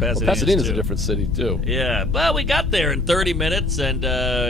Pasadena's a different city, too. Yeah, but we got there in 30 minutes and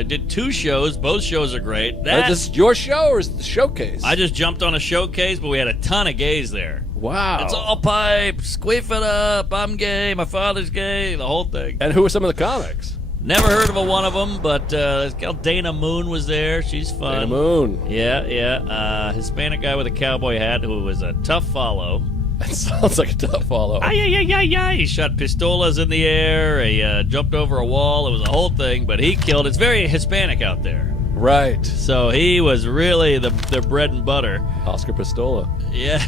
did 2 shows. Both shows are great. Is this your show or is it the showcase? I just jumped on a showcase, but we had a ton of gays there. Wow. It's all pipes. Squeef it up. I'm gay. My father's gay. The whole thing. And who are some of the comics? Never heard of one of them, but this gal Dana Moon was there. She's fun. Dana Moon. Yeah. Hispanic guy with a cowboy hat who was a tough follow. That sounds like a tough follow. Yeah. He shot pistolas in the air. He jumped over a wall. It was a whole thing, but he killed. It's very Hispanic out there. Right. So he was really the bread and butter. Oscar Pistola. Yeah,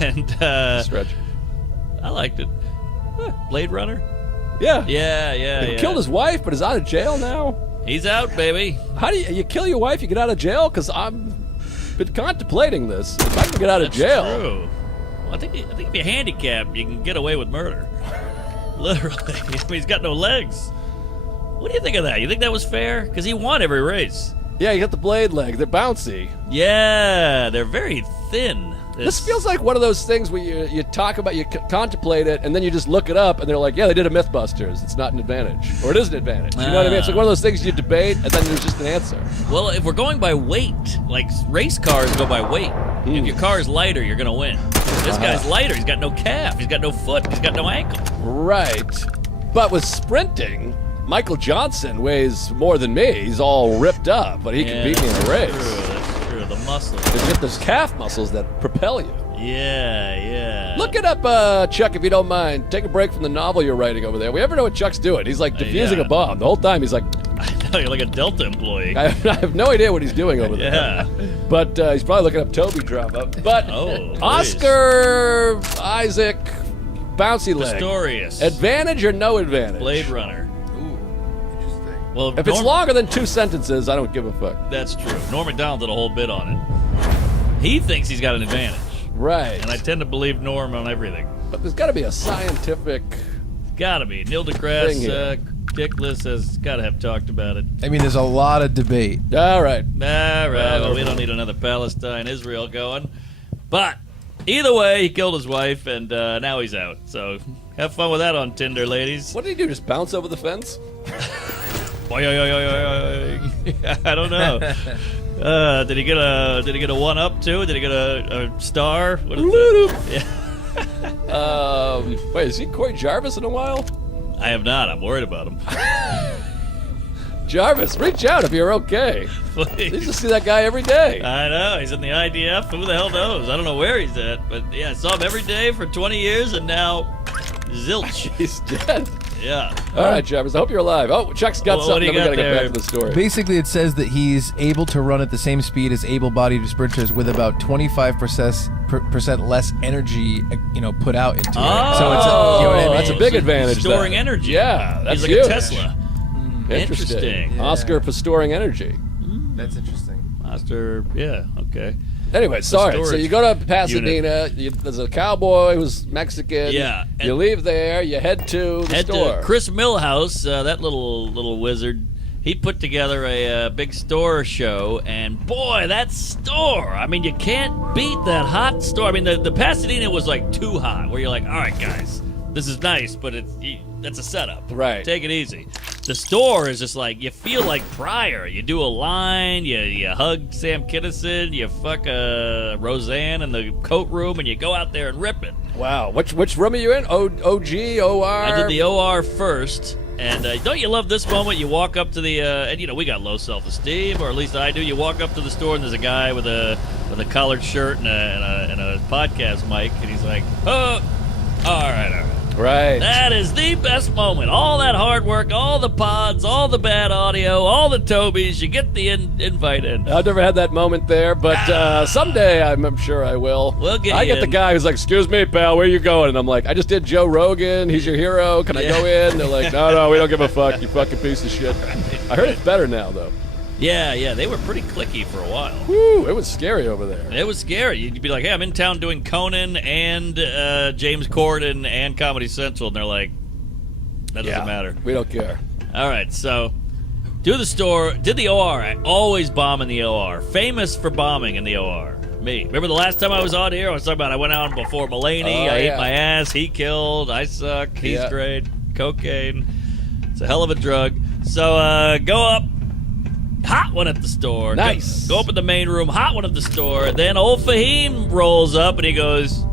and Stretch. I liked it. Blade Runner? Yeah. Yeah. He killed his wife, but is out of jail now. He's out, baby. How do you kill your wife? You get out of jail? Because I'm been contemplating this. If I can get out of jail. True. Well, I think if you're handicapped, you can get away with murder. Literally. I mean, he's got no legs. What do you think of that? You think that was fair? Because he won every race. Yeah, you got the blade leg. They're bouncy. Yeah, they're very thin. This feels like one of those things where you talk about, you contemplate it, and then you just look it up, and they're like, yeah, they did a Mythbusters. It's not an advantage. Or it is an advantage. You know what I mean? It's like one of those things you debate, and then there's just an answer. Well, if we're going by weight, like race cars go by weight. If your car is lighter, you're going to win. This guy's lighter. He's got no calf. He's got no foot. He's got no ankle. Right. But with sprinting, Michael Johnson weighs more than me. He's all ripped up, but he can beat me in a race. That's true. The muscles. You get those calf muscles that propel you. Yeah. Look it up, Chuck, if you don't mind. Take a break from the novel you're writing over there. We ever know what Chuck's doing? He's like defusing a bomb. The whole time he's like... I know, you're like a Delta employee. I have no idea what he's doing over there. Yeah. But he's probably looking up Toby drama. But please. Oscar Isaac Bouncy Leg. Pistorius. Advantage or no advantage? Blade Runner. Ooh, interesting. Well, If it's longer than 2 sentences, I don't give a fuck. That's true. Norm Macdonald did a whole bit on it. He thinks he's got an advantage. Right. And I tend to believe Norm on everything. But there's got to be a scientific... Gotta be. Neil deGrasse Dickless has got to have talked about it. I mean, there's a lot of debate. All right. Well, we don't need another Palestine-Israel going. But either way, he killed his wife, and now he's out. So have fun with that on Tinder, ladies. What did he do? Just bounce over the fence? I don't know. Did he get a 1-up too? Did he get a star? What is that? Yeah. Wait, is he Corey Jarvis in a while? I have not. I'm worried about him. Jarvis, reach out if you're okay. Please. You just see that guy every day. I know. He's in the IDF. Who the hell knows? I don't know where he's at. But yeah, I saw him every day for 20 years, and now zilch. He's dead. Yeah. All right, Jarvis. I hope you're alive. Oh, Chuck's got Well, something. what do you Then we gotta got get there? back to the story. Basically, it says that he's able to run at the same speed as able-bodied sprinters with about 25% less energy, put out into it. So it's Oh, you know what I mean? that's a big advantage. Storing then. energy. Yeah, that's He's like huge. a Tesla. Interesting. Yeah. Oscar for storing energy. That's interesting. Master. Yeah. Okay. Anyway, sorry. So storage you go to Pasadena. There's a cowboy who's Mexican. Yeah, You and- leave there. You head to the Head store. to Chris Millhouse, that little wizard. He put together a big store show, and boy, that store! I mean, you can't beat that hot store. I mean, the Pasadena was like too hot, where you're like, all right, guys, this is nice, but that's a setup. Right. Take it easy. The store is just like, you feel like Pryor. You do a line, you hug Sam Kinison, you fuck Roseanne in the coat room, and you go out there and rip it. Wow. Which room are you in? OG, OR? I did the OR first, and don't you love this moment? You walk up to the, and we got low self-esteem, or at least I do. You walk up to the store, and there's a guy with a collared shirt and a podcast mic, and he's like, oh, all right. Right. That is the best moment. All that hard work, all the pods, all the bad audio, all the Tobys, you get the invite in. I've never had that moment there, but someday I'm sure I will. We'll get I you get the in. guy who's like, excuse me, pal, where you going? And I'm like, I just did Joe Rogan. He's your hero. Can I go in? They're like, no, we don't give a fuck, you fucking piece of shit. I heard it's better now, though. Yeah, they were pretty cliquey for a while. Woo, it was scary over there. It was scary. You'd be like, hey, I'm in town doing Conan and James Corden and Comedy Central. And they're like, that doesn't matter. We don't care. All right, so do the store, did the OR. I always bomb in the OR. Famous for bombing in the OR. Me. Remember the last time I was on here? I was talking about I went out before Mulaney. I ate my ass. He killed. I suck. He's great. Cocaine. It's a hell of a drug. So go up. Hot one at the store. Nice. Go up in the main room. Hot one at the store. Then old Fahim rolls up and he goes,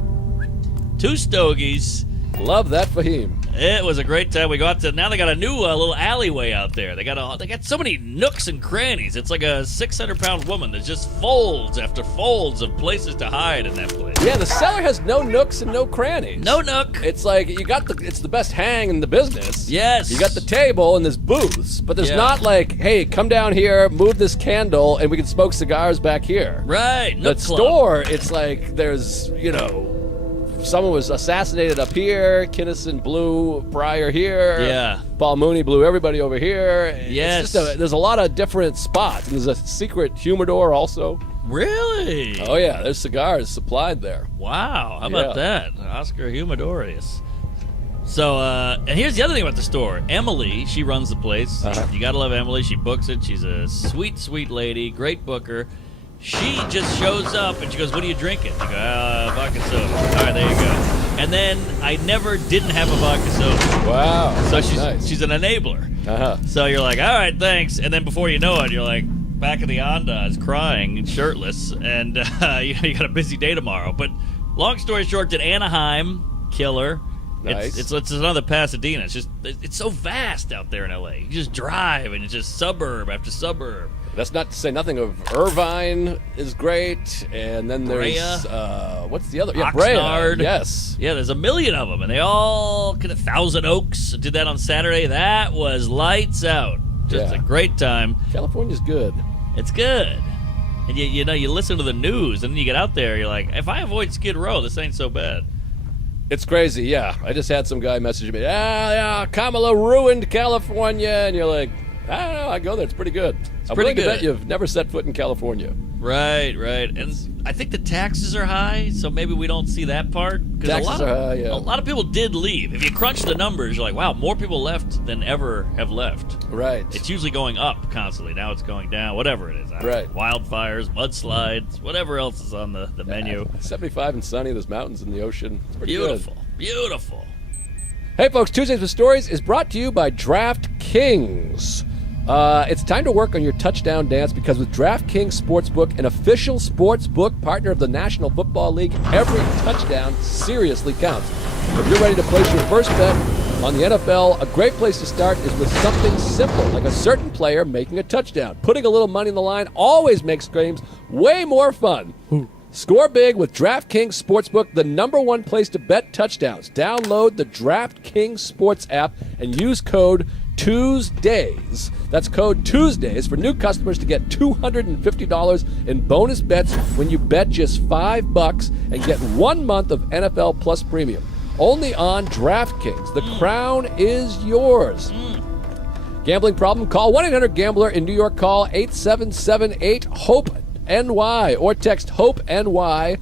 2 stogies. Love that Fahim. It was a great time. We go out to, now they got a new little alleyway out there. They got so many nooks and crannies. It's like a 600-pound woman. There's just folds after folds of places to hide in that place. Yeah, the cellar has no nooks and no crannies. No nook. It's like it's the best hang in the business. Yes. You got the table and there's booths, but there's not like, hey, come down here, move this candle, and we can smoke cigars back here. Right. The Nook club. store, it's like there's, someone was assassinated up here, Kinnison blew Pryor here. Yeah. Paul Mooney blew everybody over here. Yes. It's just there's a lot of different spots. And there's a secret humidor also. Really? Oh, yeah, there's cigars supplied there. Wow. How about that? Oscar Humidorius. So, and here's the other thing about the store. Emily, she runs the place. You gotta love Emily. She books it. She's a sweet, sweet lady. Great booker. She just shows up and she goes, what are you drinking? I go, vodka soda. All right, there you go. And then I never didn't have a vodka soda. Wow. So nice. she's an enabler. So you're like, all right, thanks. And then before you know it, you're like back in the Andaz crying and shirtless. And you got a busy day tomorrow. But long story short, did Anaheim, killer. Nice. It's another Pasadena. It's so vast out there in LA. You just drive and it's just suburb after suburb. That's not to say nothing of Irvine is great, and then there's what's the other? Yeah, Oxnard. Brea. Yes. Yeah, there's a million of them, and they all kind of Thousand Oaks. Did that on Saturday. That was lights out. Just a great time. California's good. It's good. And you listen to the news, and then you get out there, you're like, if I avoid Skid Row, this ain't so bad. It's crazy, yeah. I just had some guy message me, yeah, Kamala ruined California, and you're like, I don't know, I go there, it's pretty good. I'm pretty willing to good. bet you've never set foot in California. Right. And I think the taxes are high, so maybe we don't see that part. Taxes are high, yeah. A lot of people did leave. If you crunch the numbers, you're like, wow, more people left than ever have left. Right. It's usually going up constantly. Now it's going down, whatever it is. Right. Wildfires, mudslides, whatever else is on the menu. 75 and sunny, there's mountains in the ocean. It's pretty good. Beautiful. Hey, folks, Tuesdays with Stories is brought to you by DraftKings. It's time to work on your touchdown dance because with DraftKings Sportsbook, an official sportsbook partner of the National Football League, every touchdown seriously counts. If you're ready to place your first bet on the NFL, a great place to start is with something simple, like a certain player making a touchdown. Putting a little money on the line always makes games way more fun. Score big with DraftKings Sportsbook, the #1 place to bet touchdowns. Download the DraftKings Sports app and use code Tuesdays. That's code Tuesdays for new customers to get $250 in bonus bets when you bet just $5 and get 1 month of NFL Plus Premium. Only on DraftKings. The crown is yours. Gambling problem? Call 1-800-GAMBLER. In New York, call 877-8-HOPE-NY or text HOPE-NY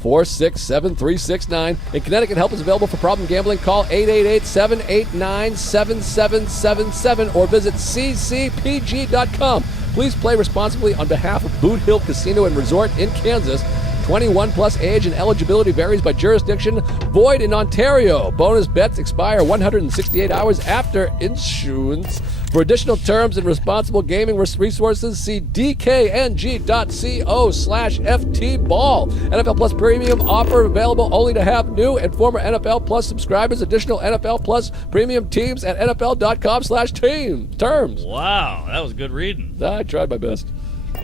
467-369. In Connecticut, help is available for problem gambling. Call 888-789-7777 or visit ccpg.com. Please play responsibly on behalf of Boot Hill Casino and Resort in Kansas. 21 plus age and eligibility varies by jurisdiction. Void in Ontario. Bonus bets expire 168 hours after issuance. For additional terms and responsible gaming resources, see dkng.co/ftball. NFL Plus Premium offer available only to have new and former NFL Plus subscribers. Additional NFL Plus Premium teams at nfl.com/team. Terms. Wow, that was good reading. I tried my best.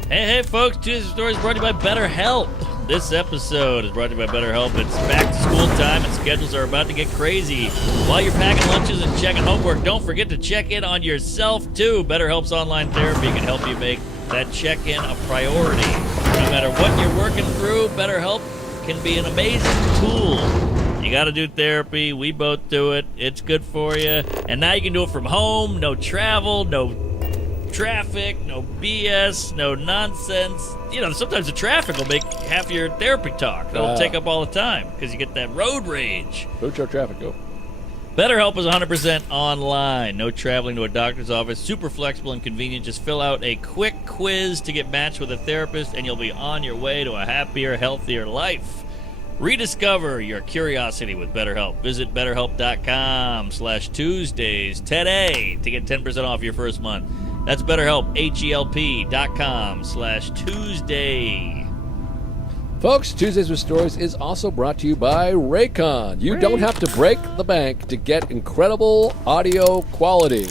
Hey, folks, Tuesday Stories brought to you by BetterHelp. This episode is brought to you by BetterHelp. It's back to school time and schedules are about to get crazy. While you're packing lunches and checking homework, don't forget to check in on yourself, too. BetterHelp's online therapy can help you make that check-in a priority. No matter what you're working through, BetterHelp can be an amazing tool. You got to do therapy. We both do it. It's good for you. And now you can do it from home. No travel, no traffic, no BS, no nonsense. Sometimes the traffic will make half your therapy talk. It'll take up all the time because you get that road rage. Where'd your traffic go? BetterHelp is 100% online. No traveling to a doctor's office. Super flexible and convenient. Just fill out a quick quiz to get matched with a therapist, and you'll be on your way to a happier, healthier life. Rediscover your curiosity with BetterHelp. Visit BetterHelp.com/Tuesdays today to get 10% off your first month. That's BetterHelp, HELP.com/Tuesday. Folks, Tuesdays with Stories is also brought to you by Raycon. You don't have to break the bank to get incredible audio quality.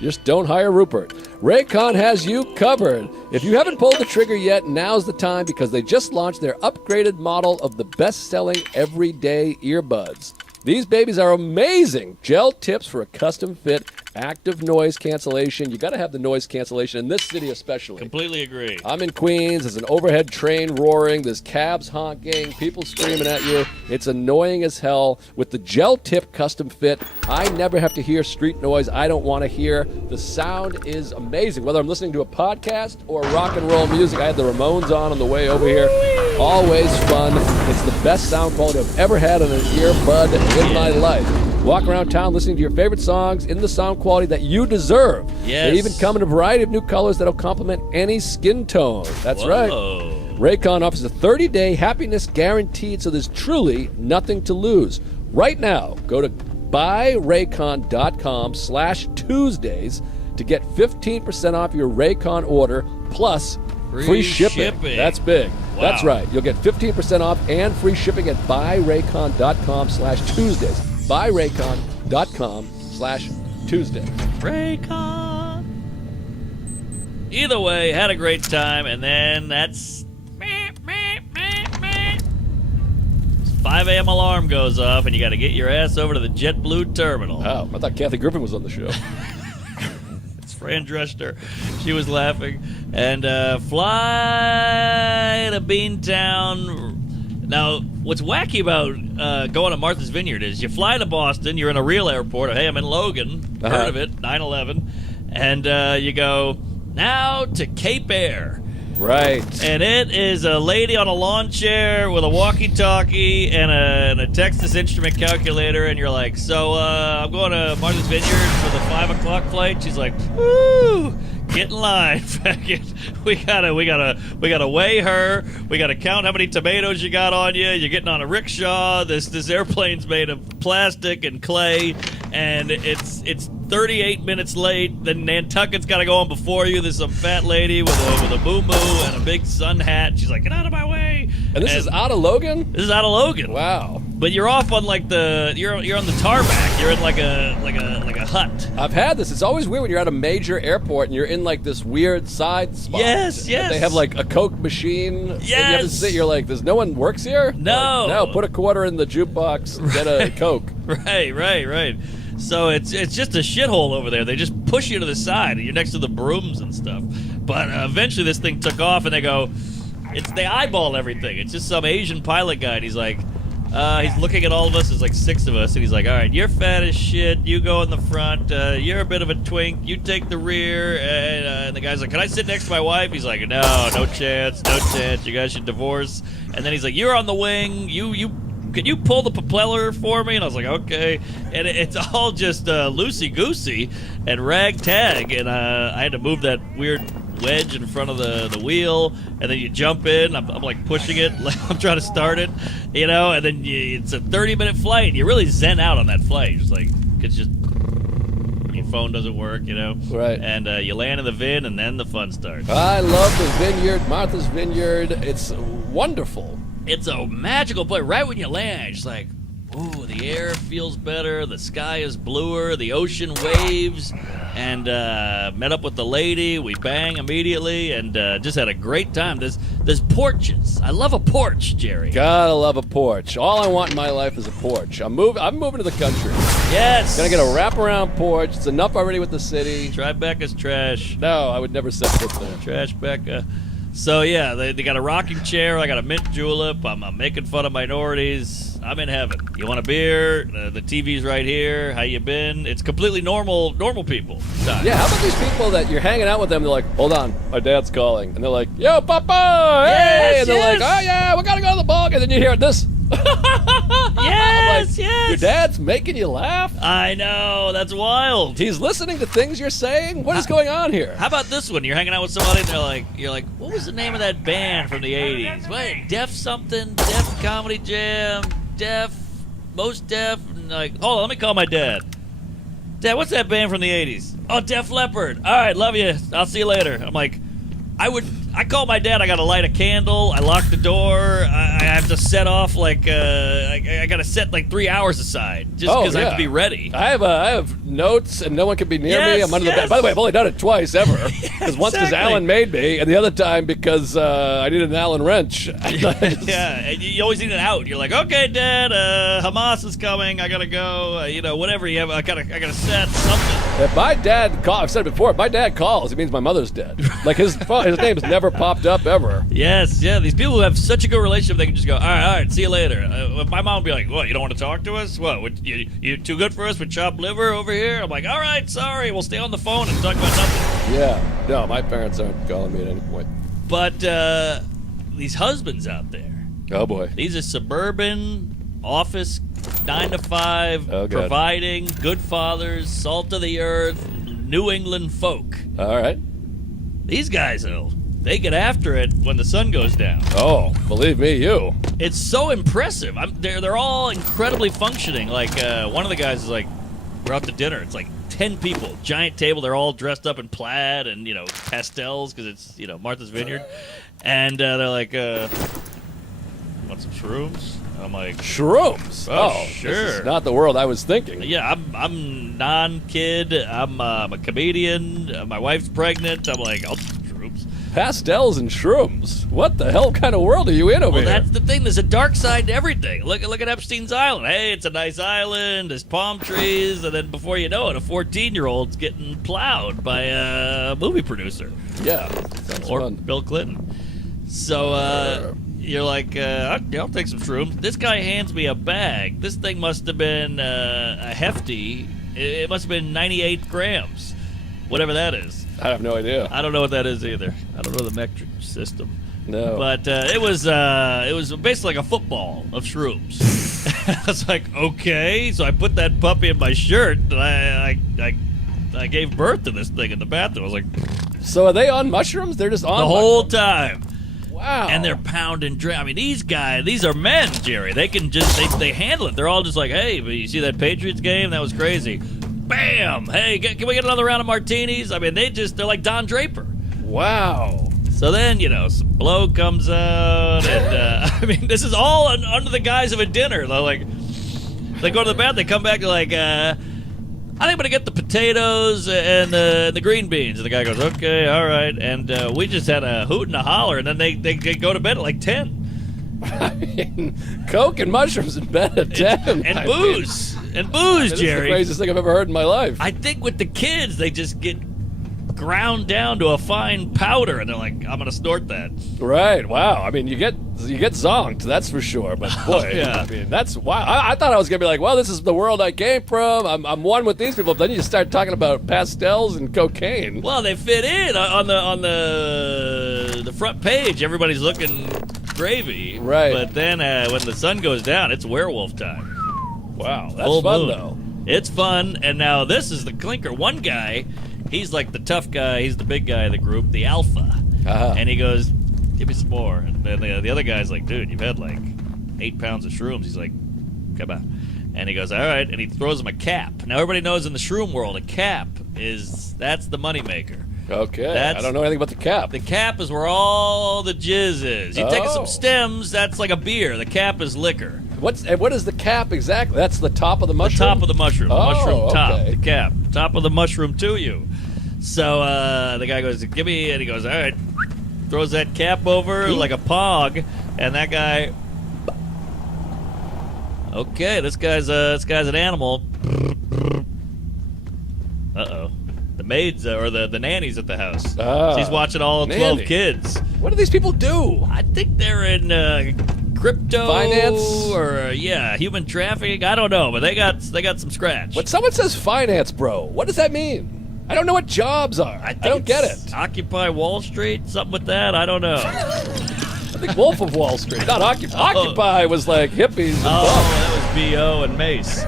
Just don't hire Rupert. Raycon has you covered. If you haven't pulled the trigger yet, now's the time because they just launched their upgraded model of the best-selling everyday earbuds. These babies are amazing. Gel tips for a custom-fit active noise cancellation. You got to have the noise cancellation in this city especially. Completely agree. I'm in Queens. There's an overhead train roaring. There's cabs honking. People screaming at you. It's annoying as hell. With the gel tip custom fit, I never have to hear street noise I don't want to hear. The sound is amazing. Whether I'm listening to a podcast or rock and roll music, I had the Ramones on the way over here. Always fun. It's the best sound quality I've ever had on an earbud in my life. Walk around town listening to your favorite songs in the sound quality that you deserve. Yes. They even come in a variety of new colors that'll complement any skin tone. That's right. Raycon offers a 30-day happiness guaranteed, so there's truly nothing to lose. Right now, go to buyraycon.com/Tuesdays to get 15% off your Raycon order plus free shipping. That's big. Wow. That's right. You'll get 15% off and free shipping at buyraycon.com/Tuesdays. buyraycon.com/Tuesday. Raycon. Either way, had a great time, and then that's 5 a.m. alarm goes off, and you got to get your ass over to the JetBlue terminal. Oh, I thought Kathy Griffin was on the show. It's Fran Drescher. She was laughing. And fly to Beantown. Now, what's wacky about going to Martha's Vineyard is you fly to Boston, you're in a real airport. Hey, I'm in Logan. Heard of it, 9/11. And you go, now to Cape Air. Right. And it is a lady on a lawn chair with a walkie-talkie and a Texas Instrument calculator, and you're like, so I'm going to Martha's Vineyard for the 5 o'clock flight. She's like, woo, get in line. we gotta weigh her. We gotta count how many tomatoes you got on you. You're getting on a rickshaw. This airplane's made of plastic and clay, and it's 38 minutes late. Then Nantucket's got to go on before you. There's some fat lady with a boo-moo and a big sun hat. She's like, get out of my way. And this is out of Logan? This is out of Logan. Wow. But you're off on like you're on the tarmac. You're in like a hut. I've had this. It's always weird when you're at a major airport and you're in like this weird side spot. Yes. And they have like a Coke machine. Yes. And you have to sit. You're like, there's no one works here? No. Like, no, put a quarter in the jukebox and get a Coke. Right. So it's just a shithole over there. They just push you to the side, and you're next to the brooms and stuff. But eventually this thing took off, and they eyeball everything. It's just some Asian pilot guy, and he's like, he's looking at all of us. There's like 6 of us, and he's like, all right, you're fat as shit. You go in the front. You're a bit of a twink. You take the rear. And the guy's like, can I sit next to my wife? He's like, no chance. You guys should divorce. And then he's like, you're on the wing. Can you pull the propeller for me? And I was like, okay. And it's all just loosey-goosey and ragtag. And I had to move that weird wedge in front of the wheel. And then you jump in. I'm like pushing it. I'm trying to start it, And then it's a 30-minute flight. You really zen out on that flight. You're just like, it's just... Your phone doesn't work, Right. And you land in the Vin, and then the fun starts. I love the Vineyard, Martha's Vineyard. It's wonderful. It's a magical place. Right when you land, it's like, ooh, the air feels better, the sky is bluer, the ocean waves, and met up with the lady. We bang immediately, and just had a great time. There's porches. I love a porch, Jerry. Gotta love a porch. All I want in my life is a porch. I'm moving to the country. Yes. Gonna get a wraparound porch. It's enough already with the city. Tribeca's trash. No, I would never set foot there. Trash Becca. So, yeah, they got a rocking chair. I got a mint julep. I'm making fun of minorities. I'm in heaven. You want a beer? The TV's right here. How you been? It's completely normal people. Yeah, how about these people that you're hanging out with them? They're like, hold on, my dad's calling. And they're like, yo, Papa, hey! Yes, And they're like, oh, yeah, we got to go to the ball. And then you hear this. Yes, yes. Your dad's making you laugh? I know, that's wild. He's listening to things you're saying? What is going on here? How about this one? You're hanging out with somebody and you're like, what was the name of that band from the 80s? What, Def something? Def Comedy Jam? Def? Most Def? And hold on, let me call my dad. Dad, what's that band from the 80s? Oh, Def Leppard. All right, love you. I'll see you later. I'm like, I call my dad. I got to light a candle. I lock the door. I have to set off I got to set 3 hours aside just because I have to be ready. I have notes and no one can be near me. I'm under the bed. By the way, I've only done it twice ever. Because once because Alan made me, and the other time because I needed an Allen wrench. Yeah, and you always need an out. You're like, okay, Dad, Hamas is coming. I gotta go. Whatever you have, I gotta set something. If my dad calls, I've said it before, if my dad calls, it means my mother's dead. His name has never popped up ever. Yes, yeah. These people who have such a good relationship, they can just go, all right, see you later. My mom would be like, what, you don't want to talk to us? What, you too good for us with chopped liver over here? I'm like, all right, sorry, we'll stay on the phone and talk about nothing. Yeah, no, my parents aren't calling me at any point. But these husbands out there. Oh, boy. These are suburban, office, 9 to 5, providing, good fathers, salt of the earth, New England folk. All right. These guys, though, they get after it when the sun goes down. Oh, believe me, you. It's so impressive. They're all incredibly functioning. One of the guys is like, we're out to dinner. It's 10 people, giant table. They're all dressed up in plaid and, pastels because it's, Martha's Vineyard. And they're like, want some shrooms? I'm like, shrooms? Oh, sure. This is not the world I was thinking. Yeah, I'm non-kid. I'm a comedian. My wife's pregnant. I'm like, I'll do some shrooms. Pastels and shrooms. What the hell kind of world are you in over here? Well, that's the thing. There's a dark side to everything. Look at Epstein's Island. Hey, it's a nice island. There's palm trees. And then before you know it, a 14-year-old's getting plowed by a movie producer. Yeah. Or fun. Bill Clinton. So, you're like, I'll take some shrooms. This guy hands me a bag. This thing must have been a hefty. It must have been 98 grams, whatever that is. I have no idea. I don't know what that is either. I don't know the metric system. No. But it was basically like a football of shrooms. I was like, okay. So I put that puppy in my shirt, and I gave birth to this thing in the bathroom. I was like, so are they on mushrooms? They're just on the whole time. Wow. And they're pounding. I mean, these are men, Jerry. They can just, they handle it. They're all just like, hey, but you see that Patriots game? That was crazy. Bam! Hey, can we get another round of martinis? I mean, they're like Don Draper. Wow. So then, some blow comes out, and I mean, this is all under the guise of a dinner. They're like, they go to the bathroom, they come back, they're like, I think I'm gonna get the potatoes and the green beans. And the guy goes, okay, all right. And we just had a hoot and a holler, and then they go to bed at 10. I mean, Coke and mushrooms in bed at 10. And booze. And booze, This Jerry. is the craziest thing I've ever heard in my life. I think with the kids, they just get ground down to a fine powder, and they're like, I'm gonna snort that. Right. Wow. I mean, you get zonked, that's for sure. But boy, yeah. I mean, that's wow. I thought I was gonna be like, well, this is the world I came from. I'm one with these people. But then you start talking about pastels and cocaine. Well, they fit in on the front page. Everybody's looking gravy. Right. But then when the sun goes down, it's werewolf time. Wow, that's Full fun moon. though. It's fun, and now this is the clinker. One guy, he's like the tough guy. He's the big guy of the group, the alpha. Uh-huh. And he goes, give me some more. And then the other guy's like, dude, you've had 8 pounds of shrooms. He's like, come on. And he goes, all right. And he throws him a cap. Now, everybody knows in the shroom world, a cap that's the moneymaker. Okay, I don't know anything about the cap. The cap is where all the jizz is. You take some stems, that's like a beer. The cap is liquor. What is the cap exactly? That's the top of the mushroom? The top of the mushroom. The mushroom top. Okay. The cap. Top of the mushroom to you. So the guy goes, give me, and he goes, all right. Throws that cap over like a pog, and that guy. Okay, this guy's an animal. Uh-oh. The maids or the nanny's at the house. She's watching all 12 kids. What do these people do? I think they're in crypto finance or human trafficking. I don't know, but they got some scratch. When someone says finance, bro, what does that mean? I don't know what jobs are. I don't get it. Occupy Wall Street, something with that. I don't know. I think Wolf of Wall Street, not Occupy. Occupy was like hippies. And that was B.O. and Mace.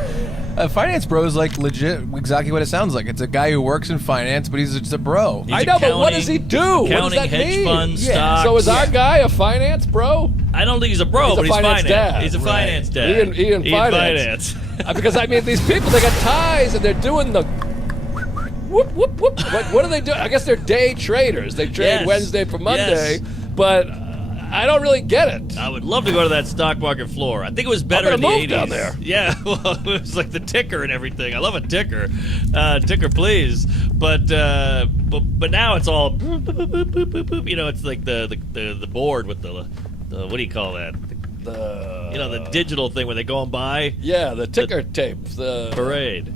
Finance bro is like legit, exactly what it sounds like. It's a guy who works in finance, but he's just a bro. He's I know, but what does he do? What does that hedge mean? funds, stocks. So is our guy a finance bro? I don't think he's a bro, but he's finance dad. He's a finance dad. He in finance. Because I mean, these people, they got ties and they're doing the whoop whoop whoop. What do they do? I guess they're day traders. They trade Wednesday for Monday, but I don't really get it. I would love to go to that stock market floor. I think it was better in the 80s. Down there. Yeah, well, it was like the ticker and everything. I love a ticker. Ticker, please. But now it's all boop, boop, boop, boop, boop, boop. You know, it's like the board with the what do you call that? The digital thing where they go and buy. Yeah, the ticker tape. The parade.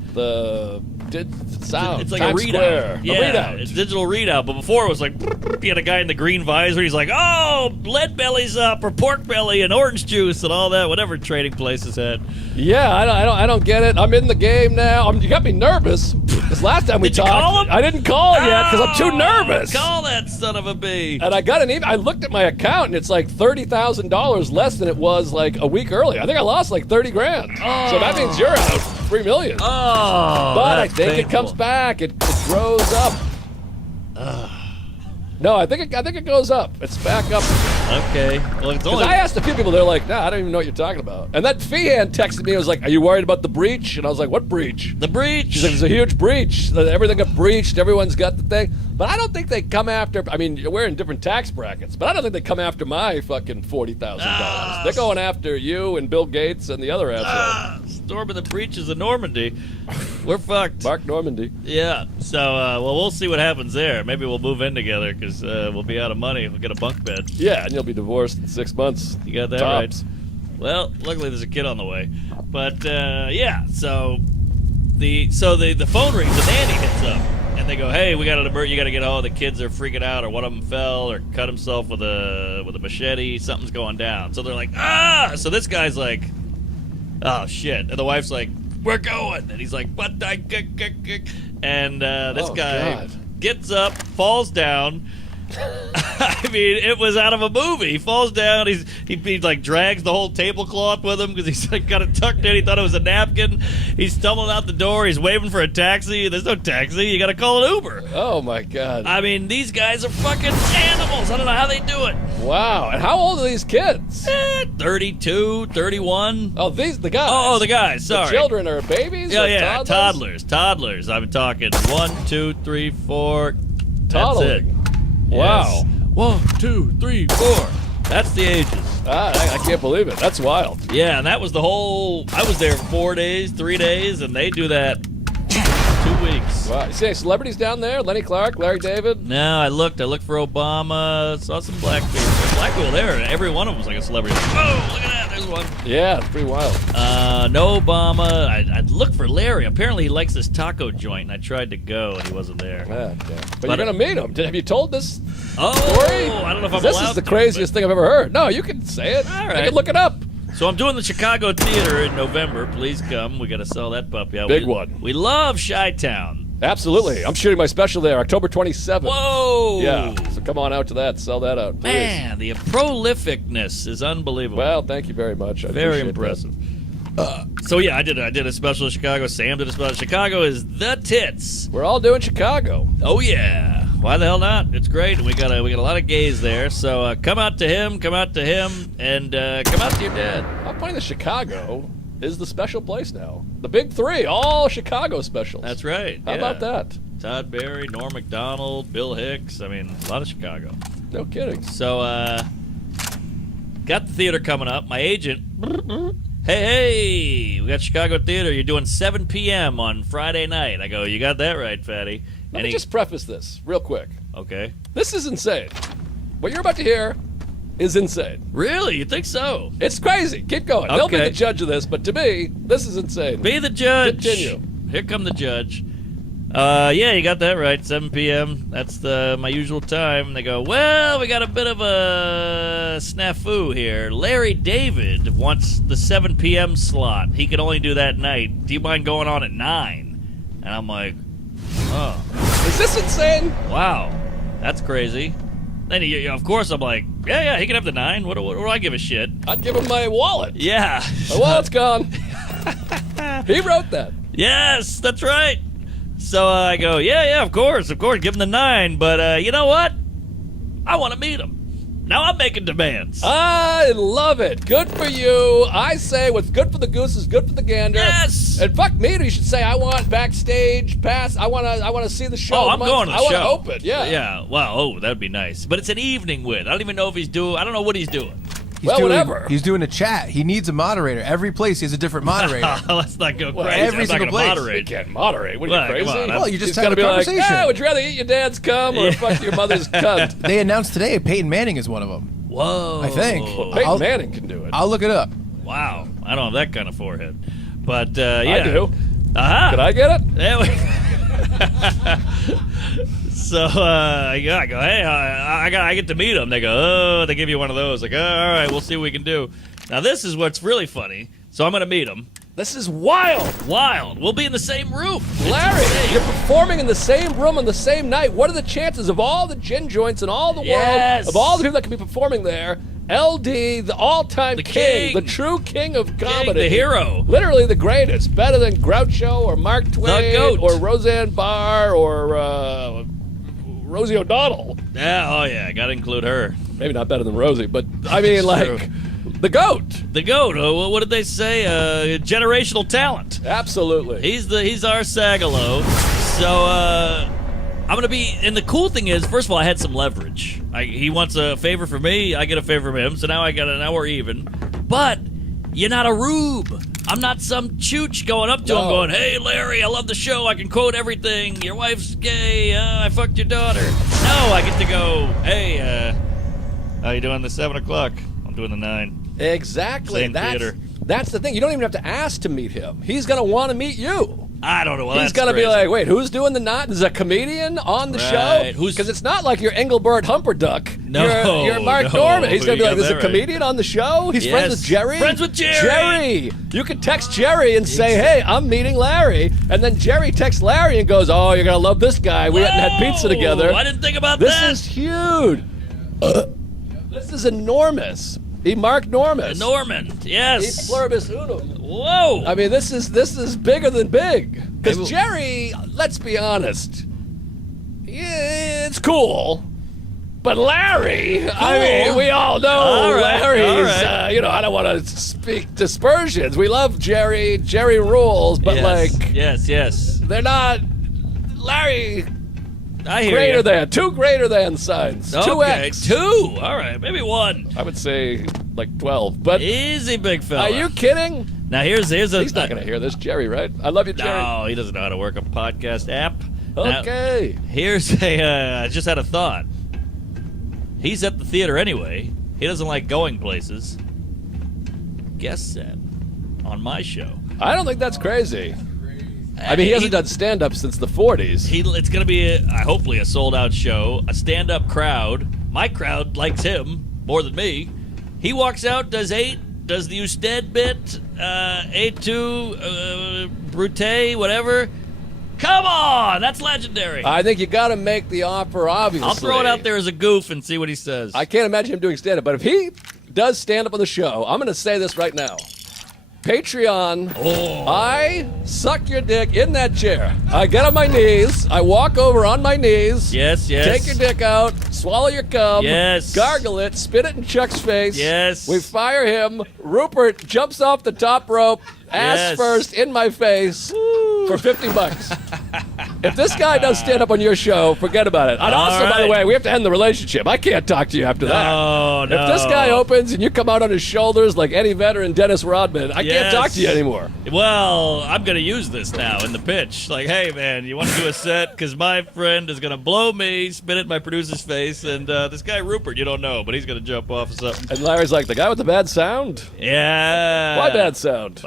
Sound. It's like Times a readout. Square. Yeah, a readout. It's digital readout. But before it was like, you had a guy in the green visor. He's like, oh, lead belly's up, or pork belly, and orange juice, and all that. Whatever trading places had. Yeah, I don't get it. I'm in the game now. You got me nervous. This last time we Did you talked, call him? I didn't call yet because I'm too nervous. Call that son of a bee. And I got an email. I looked at my account and it's like $30,000 less than it was like a week earlier. I think I lost like 30 grand. Oh. So that means you're out $3 million. Oh, but I that's think painful. it comes back. It grows up. No, I think it goes up. It's back up. Okay. Well, it's Because only. I asked a few people, they're like, nah, I don't even know what you're talking about. And that Feehan texted me, and was like, are you worried about the breach? And I was like, what breach? The breach. She's like, there's a huge breach. Everything got breached. Everyone's got the thing. But I don't think they come after, I mean, we're in different tax brackets, but I don't think they come after my fucking $40,000. They're going after you and Bill Gates and the other asshole. Storming the breaches of Normandy. We're fucked. Mark Normandy. Yeah. So, well, we'll see what happens there. Maybe we'll move in together because we'll be out of money. We'll get a bunk bed. Yeah, and you'll be divorced in 6 months. You got that Tops. right. Well, luckily there's a kid on the way. But yeah, so the phone rings, the nanny hits up, and they go, "Hey, we got an emergency. You got to get home. The kids are freaking out, or one of them fell, or cut himself with a machete. Something's going down." So they're like, "Ah!" So this guy's like, "Oh shit!" And the wife's like, "We're going," and he's like, "But I," and this guy gets up, falls down. I mean, it was out of a movie. He falls down. He like drags the whole tablecloth with him because he's like got it tucked in. He thought it was a napkin. He's stumbling out the door. He's waving for a taxi. There's no taxi. You got to call an Uber. Oh my god. I mean, these guys are fucking animals. I don't know how they do it. Wow. And how old are these kids? 32, 31. Oh, the guys. Oh, the guys. Sorry. The children are babies? Yeah, or yeah. toddlers? Toddlers. I'm talking 1, 2, 3, 4. That's Toddling. it. Wow. Yes. 1, 2, 3, 4. That's the ages. I can't believe it. That's wild. Yeah, and that was the whole. I was there 4 days, 3 days, and they do that 2 weeks. Wow. You see any celebrities down there? Lenny Clark, Larry David? No, I looked for Obama, saw some black people. Black people there, and every one of them was like a celebrity. Oh, look at that, there's one. Yeah, it's pretty wild. No Obama. I'd look for Larry. Apparently he likes this taco joint, and I tried to go, and he wasn't there. Yeah, but you're going to meet him. Have you told this Oh, story? I don't know if I'm This allowed is the to, craziest thing I've ever heard. No, you can say it. All You right. can look it up. So I'm doing the Chicago Theater in November. Please come. We got to sell that puppy out. Big one. We love Chi-Town. Absolutely. I'm shooting my special there, October 27th. Whoa! Yeah, so come on out to that. Sell that out, please. Man, the prolificness is unbelievable. Well, thank you very much. I Very appreciate impressive. So yeah, I did a special in Chicago. Sam did a special. Chicago is the tits. that. We're all doing Chicago. Oh yeah. Why the hell not? It's great. We got a lot of gays there. So come out to him, and come out to your dad. I'm finding that Chicago is the special place now. The big three, all Chicago specials. That's right. How about that? Todd Barry, Norm Macdonald, Bill Hicks. I mean, a lot of Chicago. No kidding. So, got the theater coming up. My agent, hey, we got Chicago Theater. You're doing 7 p.m. on Friday night. I go, you got that right, fatty. Let me just preface this real quick. Okay. This is insane. What you're about to hear is insane. Really? You think so? It's crazy. Keep going. They'll be Okay. the judge of this, but to me, this is insane. Be the judge. Continue. Here come the judge. Yeah, you got that right. 7 p.m. That's my usual time. They go, well, we got a bit of a snafu here. Larry David wants the 7 p.m. slot. He can only do that night. Do you mind going on at 9? And I'm like, oh, Is this insane? wow, that's crazy. Then of course I'm like, yeah, he can have the 9. What do I give a shit? I'd give him my wallet. Yeah. My wallet's gone. He wrote that. Yes, that's right. So I go, yeah, of course, give him the 9. But you know what? I want to meet him. Now I'm making demands. I love it. Good for you. I say what's good for the goose is good for the gander. Yes. And fuck me, you should say I want backstage pass. I want to see the show. Oh, I'm going to the show. I want to open. Yeah. Yeah. Well, that'd be nice. But it's an evening win. I don't even know if he's doing. I don't know what he's doing. Whatever. He's doing a chat. He needs a moderator. Every place he has a different moderator. Let's not go crazy. Every single place. You Moderate. can't moderate. What are Well, you come crazy? on, Well, you just He's have gotta a be like, conversation. would you rather eat your dad's cum or fuck your mother's cunt? They announced today Peyton Manning is one of them. Whoa. I think. Peyton Manning can do it. I'll look it up. Wow. I don't have that kind of forehead. But yeah. I do. Uh-huh. Could I get it? There we So I go, hey, I get to meet them. They go, oh, they give you one of those. Like, oh, all right, we'll see what we can do. Now this is what's really funny. So I'm going to meet them. This is wild. Wild. We'll be in the same room. Larry, you're performing in the same room on the same night. What are the chances of all the gin joints in all the Yes. world, of all the people that can be performing there? LD, the all-time The king, king. the true king of comedy. the hero. Literally the greatest. Better than Groucho or Mark Twain goat. or Roseanne Barr or Rosie O'Donnell. Yeah, oh yeah, got to include her. Maybe not better than Rosie, but I mean, It's like, true. the GOAT. The GOAT. What did they say? Generational talent. Absolutely. He's our Sagalo. So I'm gonna be. And the cool thing is, first of all, I had some leverage. He wants a favor from me. I get a favor from him. So now now we're even. But you're not a rube. I'm not some chooch going up to him going, hey, Larry, I love the show. I can quote everything. Your wife's gay. I fucked your daughter. No, I get to go, hey, how you doing the 7 o'clock? I'm doing the 9. Exactly. Same theater. That's the thing. You don't even have to ask to meet him. He's going to want to meet you. I don't know. Well, He's going to be like, wait, who's doing the knot? There's a comedian on the show? Because it's not like you're Engelbert Humperdinck. No, You're Mark no. Norman. He's going to be You like, got there's a that right. comedian on the show? He's friends with Jerry? Friends with Jerry. Jerry! You can text Jerry and say, hey, I'm meeting Larry. And then Jerry texts Larry and goes, oh, you're going to love this guy. We hadn't had pizza together. I didn't think about This that. is huge. This is enormous. He Mark Normus. Norman, yes. He pluribus unum. Whoa. I mean, this is bigger than big. Because Jerry, let's be honest, yeah, it's cool. But Larry, I mean, we all know All right, Larry's, all right. I don't want to speak dispersions. We love Jerry. Jerry rules, but yes. they're not, Larry, I hear greater you. than, 2 greater than signs. Okay, 2X. 2. All right, maybe 1. I would say like 12. But Easy, big fella. are you kidding? Now here's a. He's not going to hear this, Jerry, right? I love you, Jerry. No, he doesn't know how to work a podcast app. Okay. Now, here's a. I just had a thought. He's at the theater anyway. He doesn't like going places. Guest set on my show. I don't think that's crazy. I mean, he hasn't done stand-up since the 40s. It's going to be, hopefully, a sold-out show, a stand-up crowd. My crowd likes him more than me. He walks out, does the Usted bit, A2, Brute, whatever. Come on! That's legendary. I think you got to make the offer, obviously. I'll throw it out there as a goof and see what he says. I can't imagine him doing stand-up, but if he does stand-up on the show, I'm going to say this right now. Patreon, I suck your dick in that chair. I get on my knees. I walk over on my knees. Yes. Take your dick out. Swallow your cum. Yes. Gargle it. Spit it in Chuck's face. Yes. We fire him. Rupert jumps off the top rope, ass Yes. first, in my face for $50. If this guy does stand up on your show, forget about it. And All also, by the right. way, we have to end the relationship. I can't talk to you after that. No. If this guy opens and you come out on his shoulders like any veteran Dennis Rodman, I can't talk to you anymore. Well, I'm going to use this now in the pitch. Like, hey, man, you want to do a set? Because my friend is going to blow me, spit it in my producer's face, and this guy Rupert, you don't know, but he's going to jump off of something. And Larry's like, the guy with the bad sound? Yeah. Why bad sound?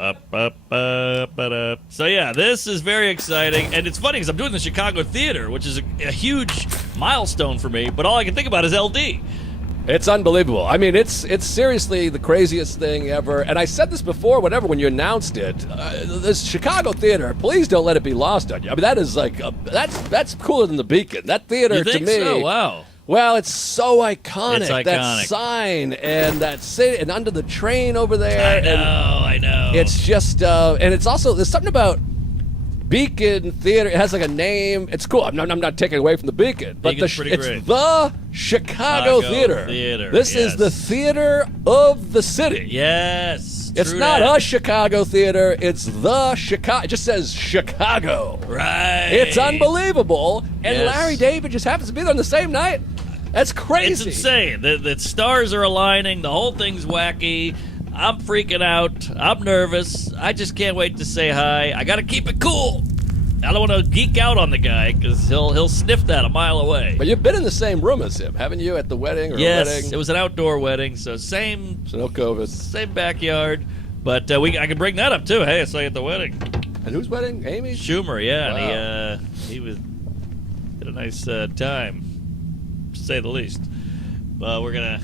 So, yeah, this is very exciting. And it's funny because I'm doing the Chicago Theater, which is a huge milestone for me, but all I can think about is LD. It's unbelievable. I mean, it's seriously the craziest thing ever. And I said this before, when you announced it. This Chicago theater, please don't let it be lost on you. I mean, that is like that's cooler than the Beacon. That theater You think to me. so? Wow. Well, it's so iconic. It's iconic. That sign and that city and under the train over there. I know. It's just, and it's also, there's something about Beacon Theater. It has like a name. It's cool. I'm not taking away from the Beacon, but Beacon's pretty it's great. the Chicago Theater. This is yes. the theater of the city. Yes. It's true not that. a Chicago theater. It's the Chicago. It just says Chicago. Right. It's unbelievable. And Yes. Larry David just happens to be there on the same night. That's crazy. It's insane. The stars are aligning. The whole thing's wacky. I'm freaking out. I'm nervous. I just can't wait to say hi. I got to keep it cool. I don't want to geek out on the guy because he'll sniff that a mile away. But you've been in the same room as him, haven't you, at the wedding or Yes, wedding? it was an outdoor wedding, so same So no COVID. same backyard. But I can bring that up too. Hey, I saw you at the wedding. And whose wedding? Amy's? Schumer, yeah, Wow. and he had a nice time, to say the least. We're gonna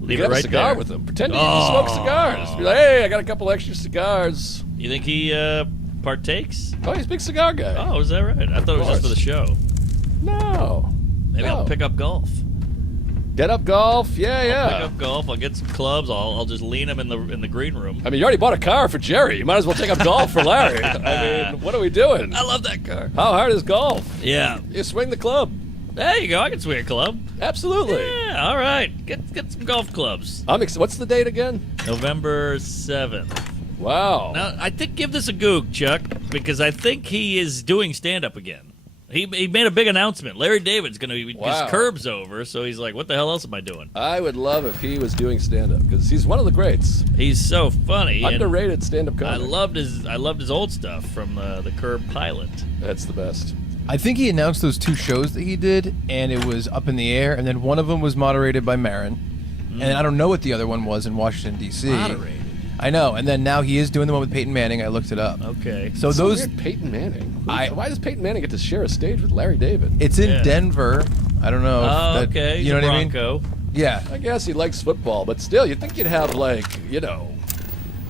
leave You it have right a cigar there. with him. Pretend you smoke cigars. Be like, hey, I got a couple extra cigars. You think he partakes? Oh, he's a big cigar guy. Oh, is that right? I thought it was just for the show. No. Maybe No. I'll pick up golf. Get up golf. Yeah, Pick up golf. I'll get some clubs. I'll just lean him in the green room. I mean, you already bought a car for Jerry. You might as well take up golf for Larry. I mean, what are we doing? I love that car. How hard is golf? Yeah. You swing the club. There you go. I can swing a club. Absolutely. Yeah. All right. Get some golf clubs. What's the date again? November 7th. Wow. Now, I think give this a goog, Chuck, because I think he is doing stand-up again. He made a big announcement. Larry David's going to be Wow. his curb's over, so he's like, what the hell else am I doing? I would love if he was doing stand-up because he's one of the greats. He's so funny. and Underrated stand-up I comic. loved his old stuff from the Curb pilot. That's the best. I think he announced those 2 shows that he did, and it was up in the air. And then one of them was moderated by Marin, and I don't know what the other one was in Washington D.C. Moderated. I know. And then now he is doing the one with Peyton Manning. I looked it up. Okay. So So those, weird, Peyton Manning. I- Why does Peyton Manning get to share a stage with Larry David? it's in Yeah. Denver. I don't know. Oh, if that, okay. You know He's what a I mean? Bronco. Yeah. I guess he likes football, but still, you'd think you'd have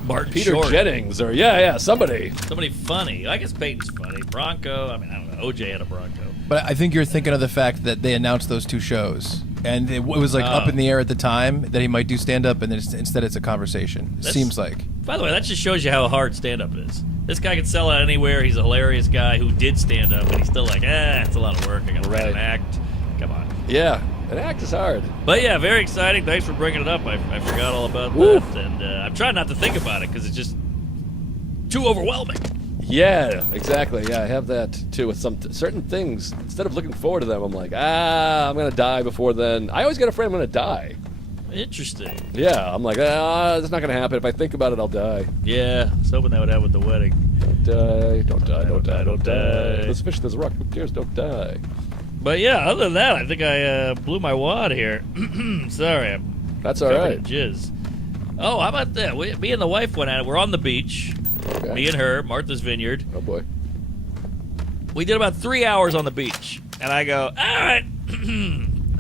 Martin Peter Short. Jennings or somebody. Somebody funny. I guess Peyton's funny. Bronco. I mean, I don't know. OJ had a Bronco. But I think you're thinking of the fact that they announced those 2 shows, and it was like up in the air at the time that he might do stand up, and then instead it's a conversation. It That's- seems like. By the way, that just shows you how hard stand-up is. This guy can sell out anywhere. He's a hilarious guy who did stand-up, and he's still like, it's a lot of work. I got to write Right. an act. Come on. Yeah, an act is hard. But yeah, very exciting. Thanks for bringing it up. I forgot all about Woo. that, and I'm trying not to think about it because it's just too overwhelming. Yeah, exactly. Yeah, I have that too with some certain things. Instead of looking forward to them, I'm like, I'm gonna die before then. I always get afraid I'm gonna die. Interesting. Yeah, I'm like, it's not gonna happen. If I think about it, I'll die. Yeah, I was hoping that would happen with the wedding. Don't die, don't die, don't die, don't die. die. There's a fish, there's a rock. Who cares? Don't die. But yeah, other than that, I think I blew my wad here. Sorry, I'm That's all covered right. in jizz. Oh, how about that? Me and the wife went at it. We're on the beach. Okay. Me and her, Martha's Vineyard. Oh boy. We did about 3 hours on the beach. And I go, all right,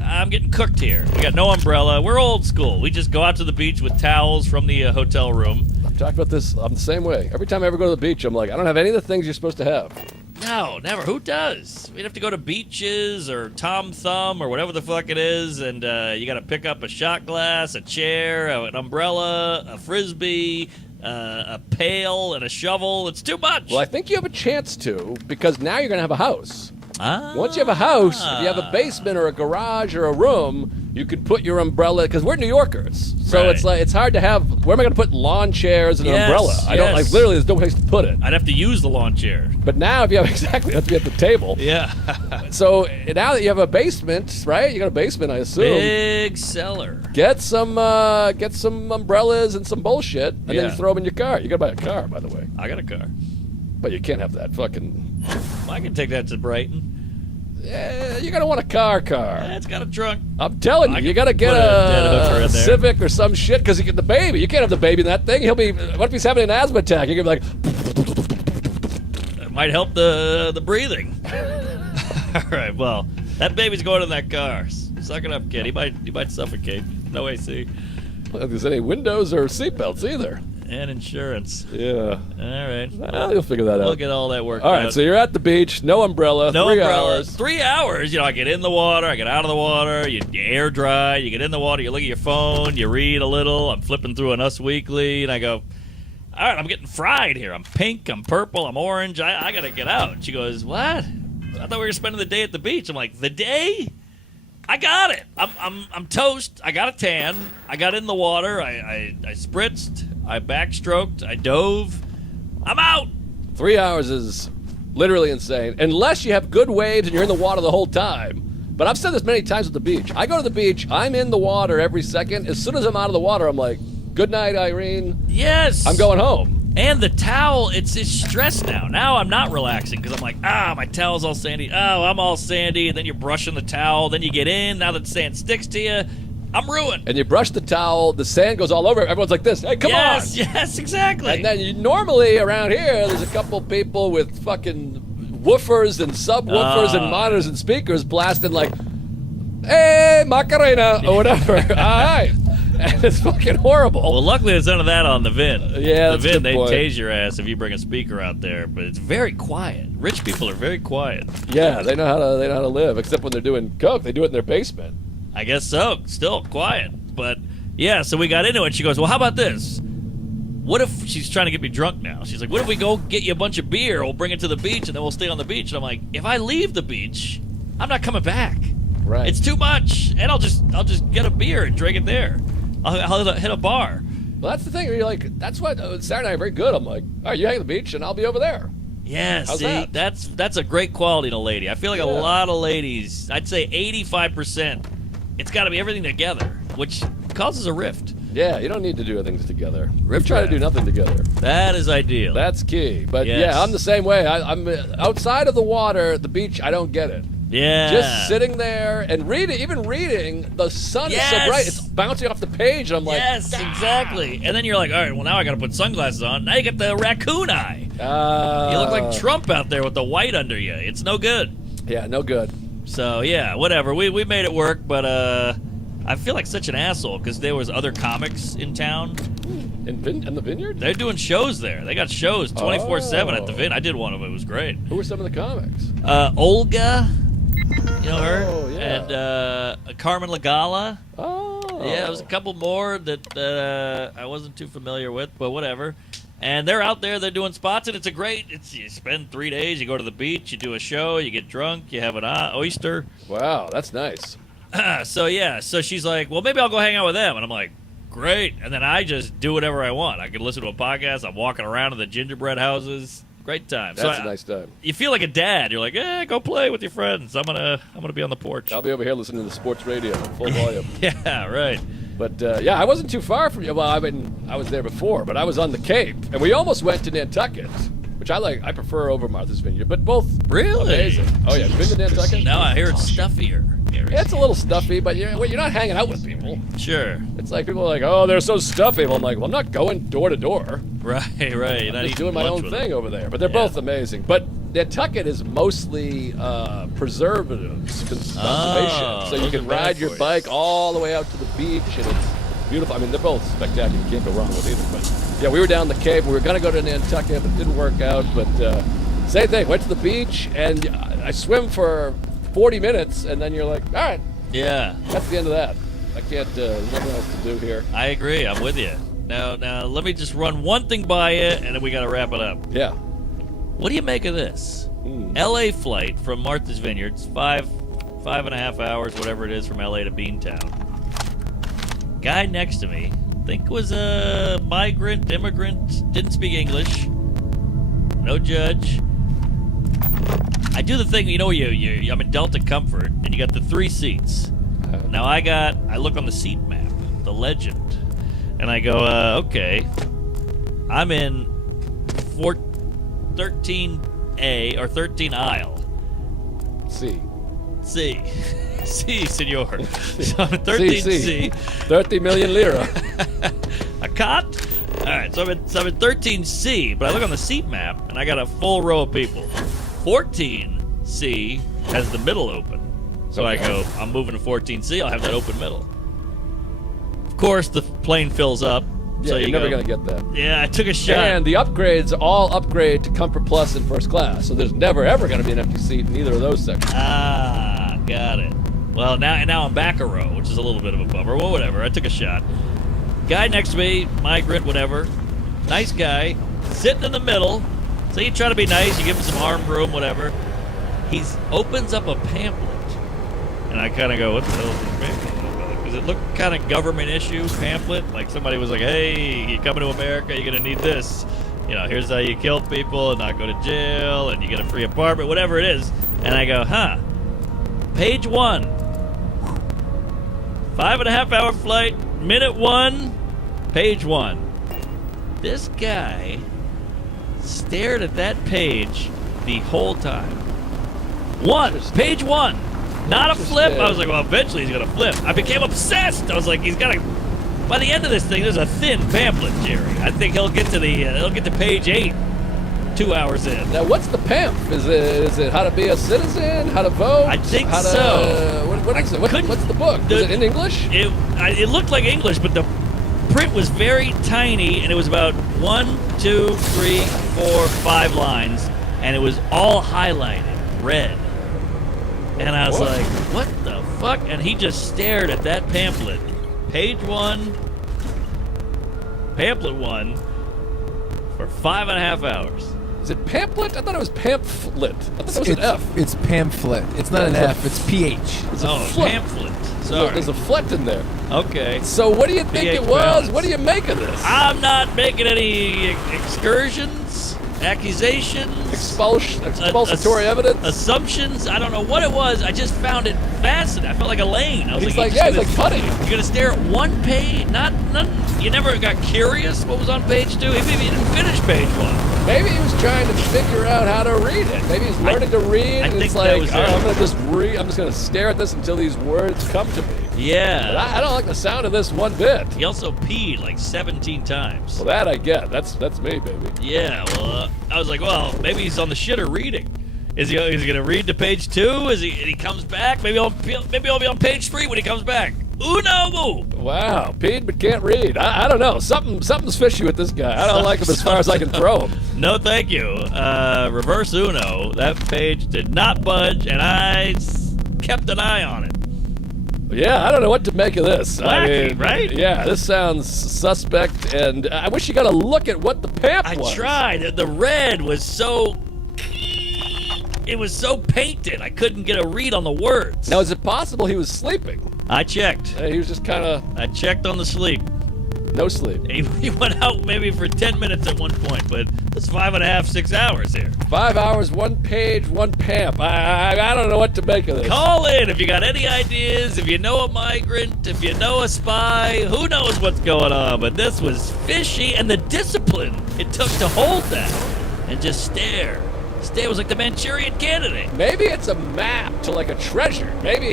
I'm getting cooked here. We got no umbrella. We're old school. We just go out to the beach with towels from the hotel room. I've talked about this. I'm the same way. Every time I ever go to the beach, I'm like, I don't have any of the things you're supposed to have. No, never. Who does? We'd have to go to beaches or Tom Thumb or whatever the fuck it is, and you got to pick up a shot glass, a chair, an umbrella, a frisbee, a pail, and a shovel. It's too much. Well, I think you have a chance to because now you're gonna have a house. Ah. Once you have a house, if you have a basement or a garage or a room, you can put your umbrella because we're New Yorkers, so Right. it's like it's hard to have. Where am I going to put lawn chairs and an Yes, umbrella? I don't like yes. literally. There's no place to put it. I'd have to use the lawn chair. But now, if you have exactly, you have to be at the table. Yeah. So now that you have a basement, right? You got a basement, I assume. Big cellar. Get some umbrellas and some bullshit, and then Yeah. you throw them in your car. You got to buy a car, by the way. I got a car. But you can't have that fucking. I can take that to Brighton. You're gonna want a car. It's got a trunk. I'm telling you, I you can gotta get put a dead hooker a in there. Civic or some shit because you get the baby. You can't have the baby in that thing. He'll be. What if he's having an asthma attack? You're gonna be like, It might help the breathing. All right. Well, that baby's going in that car. Suck it up, kid. He might suffocate. No AC. well, if there's any windows or seatbelts either. And insurance. Yeah. All right. Well, you'll figure that out. We'll get all that worked All out. right, so you're at the beach, no umbrella, No 3 umbrella. hours. 3 hours. You know, I get in the water, I get out of the water, you air dry, you get in the water, you look at your phone, you read a little. I'm flipping through an Us Weekly, and I go, all right, I'm getting fried here. I'm pink, I'm purple, I'm orange. I got to get out. And she goes, what? I thought we were spending the day at the beach. I'm like, the day? I got it. I'm toast. I got a tan. I got in the water. I spritzed. I backstroked. I dove. I'm out. 3 hours is literally insane, unless you have good waves and you're in the water the whole time. But I've said this many times at the beach. I go to the beach, I'm in the water every second. As soon as I'm out of the water, I'm like, good night, Irene. Yes. I'm going home. And the towel, it's stress now. Now I'm not relaxing because I'm like, my towel's all sandy. Oh, I'm all sandy. And then you're brushing the towel. Then you get in. Now that the sand sticks to you, I'm ruined. And you brush the towel, the sand goes all over. Everyone's like this, hey, come on. Yes, exactly. And then normally around here, there's a couple people with fucking woofers and subwoofers and monitors and speakers blasting like, hey, Macarena, or whatever. All right. And it's fucking horrible. Well, luckily there's none of that on the VIN. Yeah, the that's a VIN, good they point. tase your ass if you bring a speaker out there, but it's very quiet. Rich people are very quiet. Yeah, they know how to live, except when they're doing coke. They do it in their basement. I guess so. Still quiet. But, yeah, so we got into it. She goes, well, how about this? What if she's trying to get me drunk now? She's like, what if we go get you a bunch of beer, we'll bring it to the beach, and then we'll stay on the beach? And I'm like, if I leave the beach, I'm not coming back. Right. It's too much. And I'll just get a beer and drink it there. I'll hit a bar. Well, that's the thing. You're like, that's what Sarah and I are very good. I'm like, all right, you hang at the beach, and I'll be over there. Yeah, How's see, that? that's a great quality in a lady. I feel like a lot of ladies, I'd say 85%, it's got to be everything together, which causes a rift. Yeah, you don't need to do things together. We Riff try to raff. do nothing together. That is ideal. That's key. But Yes. yeah, I'm the same way. I'm outside of the water, the beach, I don't get it. yeah. Just sitting there and reading, even reading, the sun is so Yes. bright, it's bouncing off the page, and I'm like, Yes, exactly. And then you're like, all right, well, now I got to put sunglasses on. Now you get the raccoon eye. You look like Trump out there with the white under you. It's no good. Yeah, no good. So, yeah, whatever. We made it work, but I feel like such an asshole because there was other comics in town. In the vineyard? They're doing shows there. They got shows 24/7 at the Oh. Vin. I did one of them. It was great. Who were some of the comics? Olga, you know her? Oh, yeah. And Carmen Lagala. Oh. Yeah, there was a couple more that I wasn't too familiar with, but whatever. And they're out there, they're doing spots, and it's you spend 3 days, you go to the beach, you do a show, you get drunk, you have an oyster. Wow, that's nice. So she's like, well, maybe I'll go hang out with them. And I'm like, great. And then I just do whatever I want. I can listen to a podcast, I'm walking around in the gingerbread houses. Great time. That's a nice time. You feel like a dad. You're like, go play with your friends. I'm gonna be on the porch. I'll be over here listening to the sports radio, full volume. Yeah, right. But yeah, I wasn't too far from you. Well, I mean, I was there before, but I was on the Cape, and we almost went to Nantucket, which I like. I prefer over Martha's Vineyard, but both Really? amazing. Oh yeah, been to Nantucket? Now I hear it's stuffier. It's a little stuffy, but you're not hanging out with people. Sure. It's like people are like, oh, they're so stuffy. Well, I'm like, well, I'm not going door to door. Right. You're not I'm just eating doing my lunch own with thing them. over there. But they're Yeah. both amazing. But Nantucket is mostly preservatives, conservation. So you those can are bad ride for your you. bike all the way out to the beach, and it's beautiful. I mean, they're both spectacular. You can't go wrong with either. But yeah, we were down the Cape. We were going to go to Nantucket, but it didn't work out. But same thing. Went to the beach, and I swim for 40 minutes, and then you're like, all right, Yeah. that's the end of that. I can't, there's nothing else to do here. I agree. I'm with you. Now, let me just run one thing by you, and then we got to wrap it up. Yeah. What do you make of this? L.A. flight from Martha's Vineyards, five and a half hours, whatever it is, from L.A. to Beantown. Guy next to me, I think was a migrant, immigrant, didn't speak English. No judge. I do the thing, you know, I'm in Delta Comfort, and you got the 3 seats. Now I look on the seat map, the legend, and I go, okay, I'm in 13A or 13 aisle. C. C. C, senor. So I'm in 13C. 30 million lira. A cot? All right, so I'm in 13C, but I look on the seat map, and I got a full row of people. 14C has the middle open. So I go, I'm moving to 14C, I'll have that open middle. Of course, the plane fills up, Yeah, So you're you never go, going to get that. Yeah, I took a shot. And the upgrades all upgrade to Comfort Plus in first class, so there's never ever going to be an empty seat in either of those sections. Ah, got it. Well, now I'm back a row, which is a little bit of a bummer. Well, whatever. I took a shot. Guy next to me, migrant, whatever. Nice guy, sitting in the middle. So you try to be nice, you give him some arm room, whatever. He opens up a pamphlet, and I kind of go, "What the hell is this pamphlet?" Does it look kind of government issue pamphlet? Like somebody was like, "Hey, you coming to America? You're gonna need this. You know, here's how you kill people and not go to jail, and you get a free apartment, whatever it is." And I go, "Huh? Page 1, 5.5-hour flight, minute 1, page 1." This guy stared at that page the whole time. Page 1. Not a flip. I was like, well, eventually he's going to flip. I became obsessed. I was like, he's got to... By the end of this thing, there's a thin pamphlet, Jerry. I think he'll get to page 8 2 hours in. Now, what's the pamphlet? Is it how to be a citizen? How to vote? I think how to, so. What is it? What's the book? Is it in English? It looked like English, but the print was very tiny, and it was about 1, 2, 3, 4, 5 lines, and it was all highlighted red. And I was like, what the fuck? And he just stared at that pamphlet. Page 1, pamphlet 1, for 5.5 hours. Is it pamphlet? I thought it was pamphlet. I thought it was an F. It's pamphlet. It's not an F. It's PH. It's a flit. Pamphlet. Sorry. There's a flet in there. Okay. So what do you think it was? balance. What do you make of this? I'm not making any excursions, accusations, Expulsory evidence? assumptions. I don't know what it was. I just found it fascinating. I felt like Elaine. I was He's like, like, yeah, he's like, funny. you're gonna stare at one page? You never got curious what was on page 2? Maybe you didn't finish page 1. Maybe he was trying to figure out how to read it. Maybe he's learning to read. I and think it's that like, was "Oh, it. I'm gonna just read. I'm just gonna stare at this until these words come to me. But Yeah. I don't like the sound of this one bit. He also peed like 17 times. Well, that I get. That's me, baby. Yeah, well, I was like, well, maybe he's on the shitter reading. Is he gonna read to page 2? And he comes back? Maybe I'll be on page 3 when he comes back. Uno! Wow, peed but can't read. I don't know. Something's fishy with this guy. I don't like him as far as I can throw him. No, thank you. Reverse Uno. That page did not budge, and I kept an eye on it. Yeah, I don't know what to make of this. Wacky, right? Yeah, this sounds suspect, and I wish you got a look at what the pamphlet was. I tried. The red was so... It was so painted, I couldn't get a read on the words. Now, is it possible he was sleeping? I checked. He was just kind of I checked on the sleep. no sleep. He went out maybe for 10 minutes at one point, but it's 5.5, 6 hours here. 5 hours, 1 page, 1 pamp. I don't know what to make of this. Call in if you got any ideas, if you know a migrant, if you know a spy, who knows what's going on, but this was fishy, and the discipline it took to hold that and just stare. Stare was like the Manchurian Candidate. Maybe it's a map to like a treasure. Maybe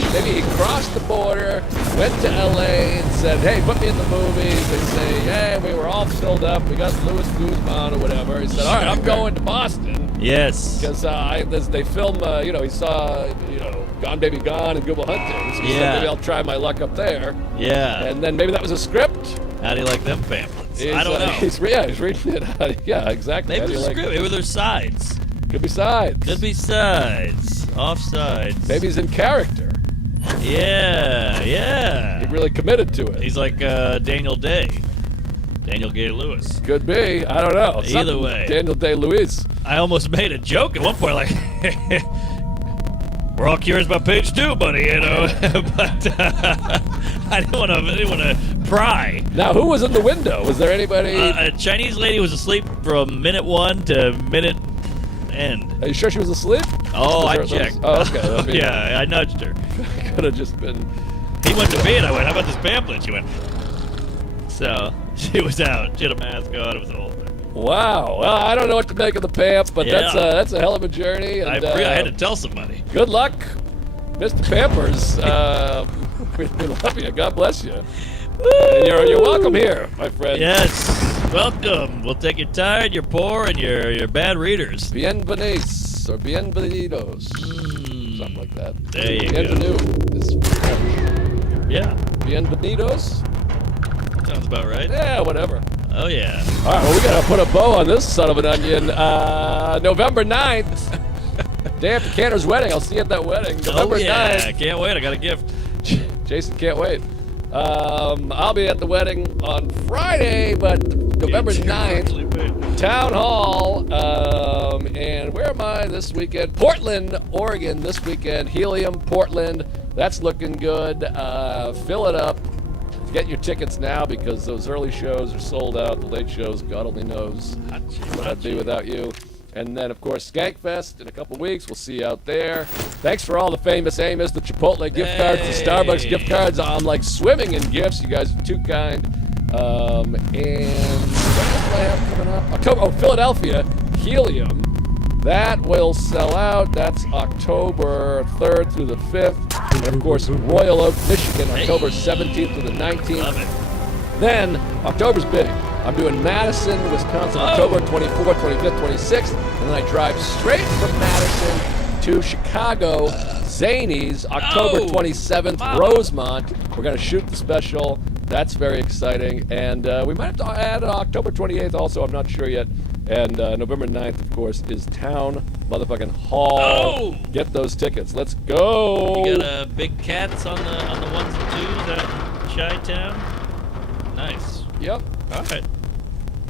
he crossed the border, went to LA and said, "Hey, put me in the movies." They say, "Hey, we were all filled up. We got Louis Guzman or whatever." He said, "All right, I'm going to Boston." Yes. Because they film, he saw, Gone Baby Gone and Good Will Hunting. So he said, Yeah. maybe I'll try my luck up there. Yeah. And then maybe that was a script. How do you like them pamphlets? I don't know. He's reading it. Yeah, exactly. Maybe How do you there's a like script. it? Maybe there's sides. Could be sides. Could be sides. Offsides. Maybe he's in character. Yeah. He really committed to it. He's like Daniel Day. Daniel Day-Lewis. Could be. I don't know. Either way. Daniel Day-Lewis. I almost made a joke at one point, like, we're all curious about page 2, buddy, but I didn't want to pry. Now, who was in the window? Was there anybody? A Chinese lady was asleep from minute 1 to minute end. Are you sure she was asleep? Oh, I checked. Oh, okay. Yeah, I nudged her. Could have just been. He went to bed. I went, how about this pamphlet? She went. So she was out. She had a mask on. It was the whole thing. Wow. Well, I don't know what to make of the pamp, but Yeah. that's a hell of a journey. And, I had to tell somebody. Good luck, Mr. Pampers. We love you. God bless you. And you're welcome here, my friend. Yes. Welcome. We'll take your tired, your poor, and your bad readers. Bienvenidos or bienvenidos. Something like that. There you Bienvenue is French. Yeah. Bienvenidos. Sounds about right. Yeah, whatever. Oh, yeah. All right, well, we got to put a bow on this son of an onion. November 9th, day after Cantor's wedding. I'll see you at that wedding. November Oh, yeah. 9th. I can't wait. I got a gift. Jason can't wait. I'll be at the wedding on Friday, but November 9th, Town Hall. And where am I this weekend? Portland, Oregon this weekend. Helium, Portland. That's looking good. Fill it up. Get your tickets now because those early shows are sold out. The late shows, God only knows what I'd be without you. And then, of course, Skankfest in a couple weeks. We'll see you out there. Thanks for all the famous Amos, the Chipotle gift cards, the Starbucks gift cards. I'm like swimming in gifts. You guys are too kind. And what else do I have coming up? October, Philadelphia, Helium. That will sell out. That's October 3rd through the 5th. And, of course, Royal Oak, Michigan, October 17th through the 19th. Love it. Then, October's big. I'm doing Madison, Wisconsin, October 24th, 25th, 26th. And then I drive straight from Madison to Chicago, Zanies, October 27th, Rosemont. We're going to shoot the special. That's very exciting. And we might have to add October 28th also. I'm not sure yet. And November 9th, of course, is Town motherfucking Hall. Oh! Get those tickets. Let's go. You got big cats on the ones and twos at Chi-Town? Nice. Yep. All right.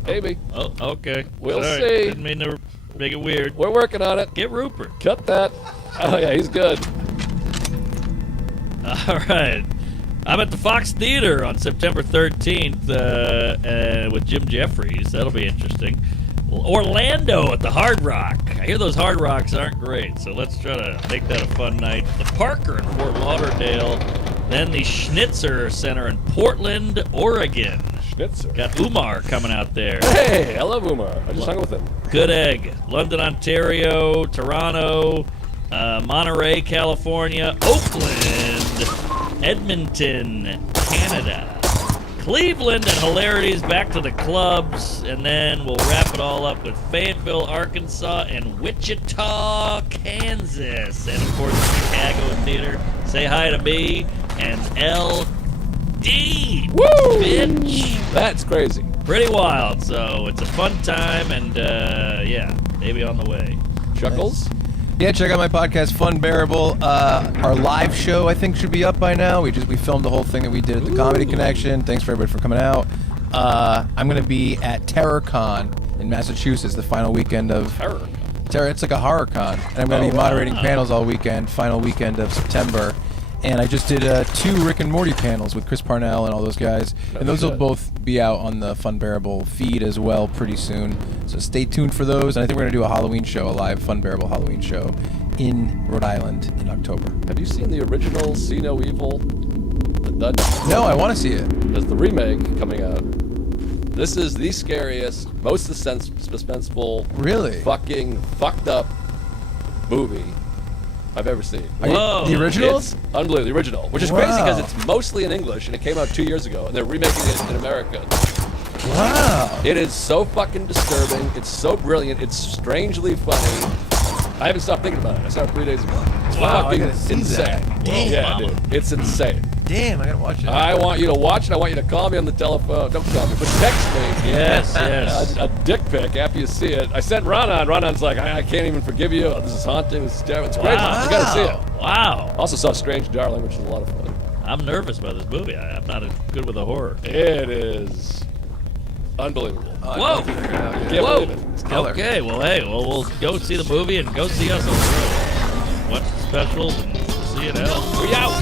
Maybe. Oh, okay. We'll All right. see. Didn't mean to make it weird. We're working on it. Get Rupert. Cut that. Oh, yeah, he's good. All right. I'm at the Fox Theater on September 13th with Jim Jeffries. That'll be interesting. Orlando at the Hard Rock. I hear those Hard Rocks aren't great, so let's try to make that a fun night. The Parker in Fort Lauderdale. Then the Schnitzer Center in Portland, Oregon. Schnitzer. Got Umar coming out there. Hey, I love Umar. I just hung with him. Good Egg. London, Ontario. Toronto. Monterey, California. Oakland. Edmonton, Canada. Cleveland and Hilarities back to the clubs. And then we'll wrap it all up with Fayetteville, Arkansas, and Wichita, Kansas. And, of course, Chicago Theater. Say hi to me and LD. Woo! Bitch. That's crazy. Pretty wild. So it's a fun time. And, yeah, maybe on the way. Chuckles? Yeah, check out my podcast, Fun Bearable. Our live show, I think, should be up by now. We filmed the whole thing that we did at the Comedy Connection. Thanks for everybody for coming out. I'm going to be at TerrorCon in Massachusetts the final weekend of... Terror. It's like a horror con. And I'm going to be moderating panels all weekend, final weekend of September. And I just did 2 Rick and Morty panels with Chris Parnell and all those guys. And those will both be out on the Fun Bearable feed as well pretty soon. So stay tuned for those. And I think we're going to do a Halloween show, a live Fun Bearable Halloween show in Rhode Island in October. Have you seen the original See No Evil? The Dutch? No, I want to see it. There's the remake coming out. This is the scariest, most suspenseful, Really? fucking fucked up movie I've ever seen. Whoa. The original? It's unbelievable, the original, which is crazy because it's mostly in English and it came out 2 years ago and they're remaking it in America. Wow. It is so fucking disturbing. It's so brilliant. It's strangely funny. I haven't stopped thinking about it. I started 3 days ago. It's Wow, I fucking gotta see insane. that. Damn. Yeah, dude. It's insane. Damn, I gotta watch it. I want you to watch it. I want you to call me on the telephone. Don't call me, but text me. Yes, yes. A dick pic after you see it. I sent Ron on. Ron's like, I can't even forgive you. This is haunting. This is terrible. It's crazy. Wow. You gotta see it. Wow. Also saw Strange Darling, which is a lot of fun. I'm nervous about this movie. I'm not good with a horror. It is unbelievable. Whoa. Can't Whoa. believe it. It's killer. Okay, well, hey, we'll go see the movie and go see us on the road. Watch the specials and see it out. We out.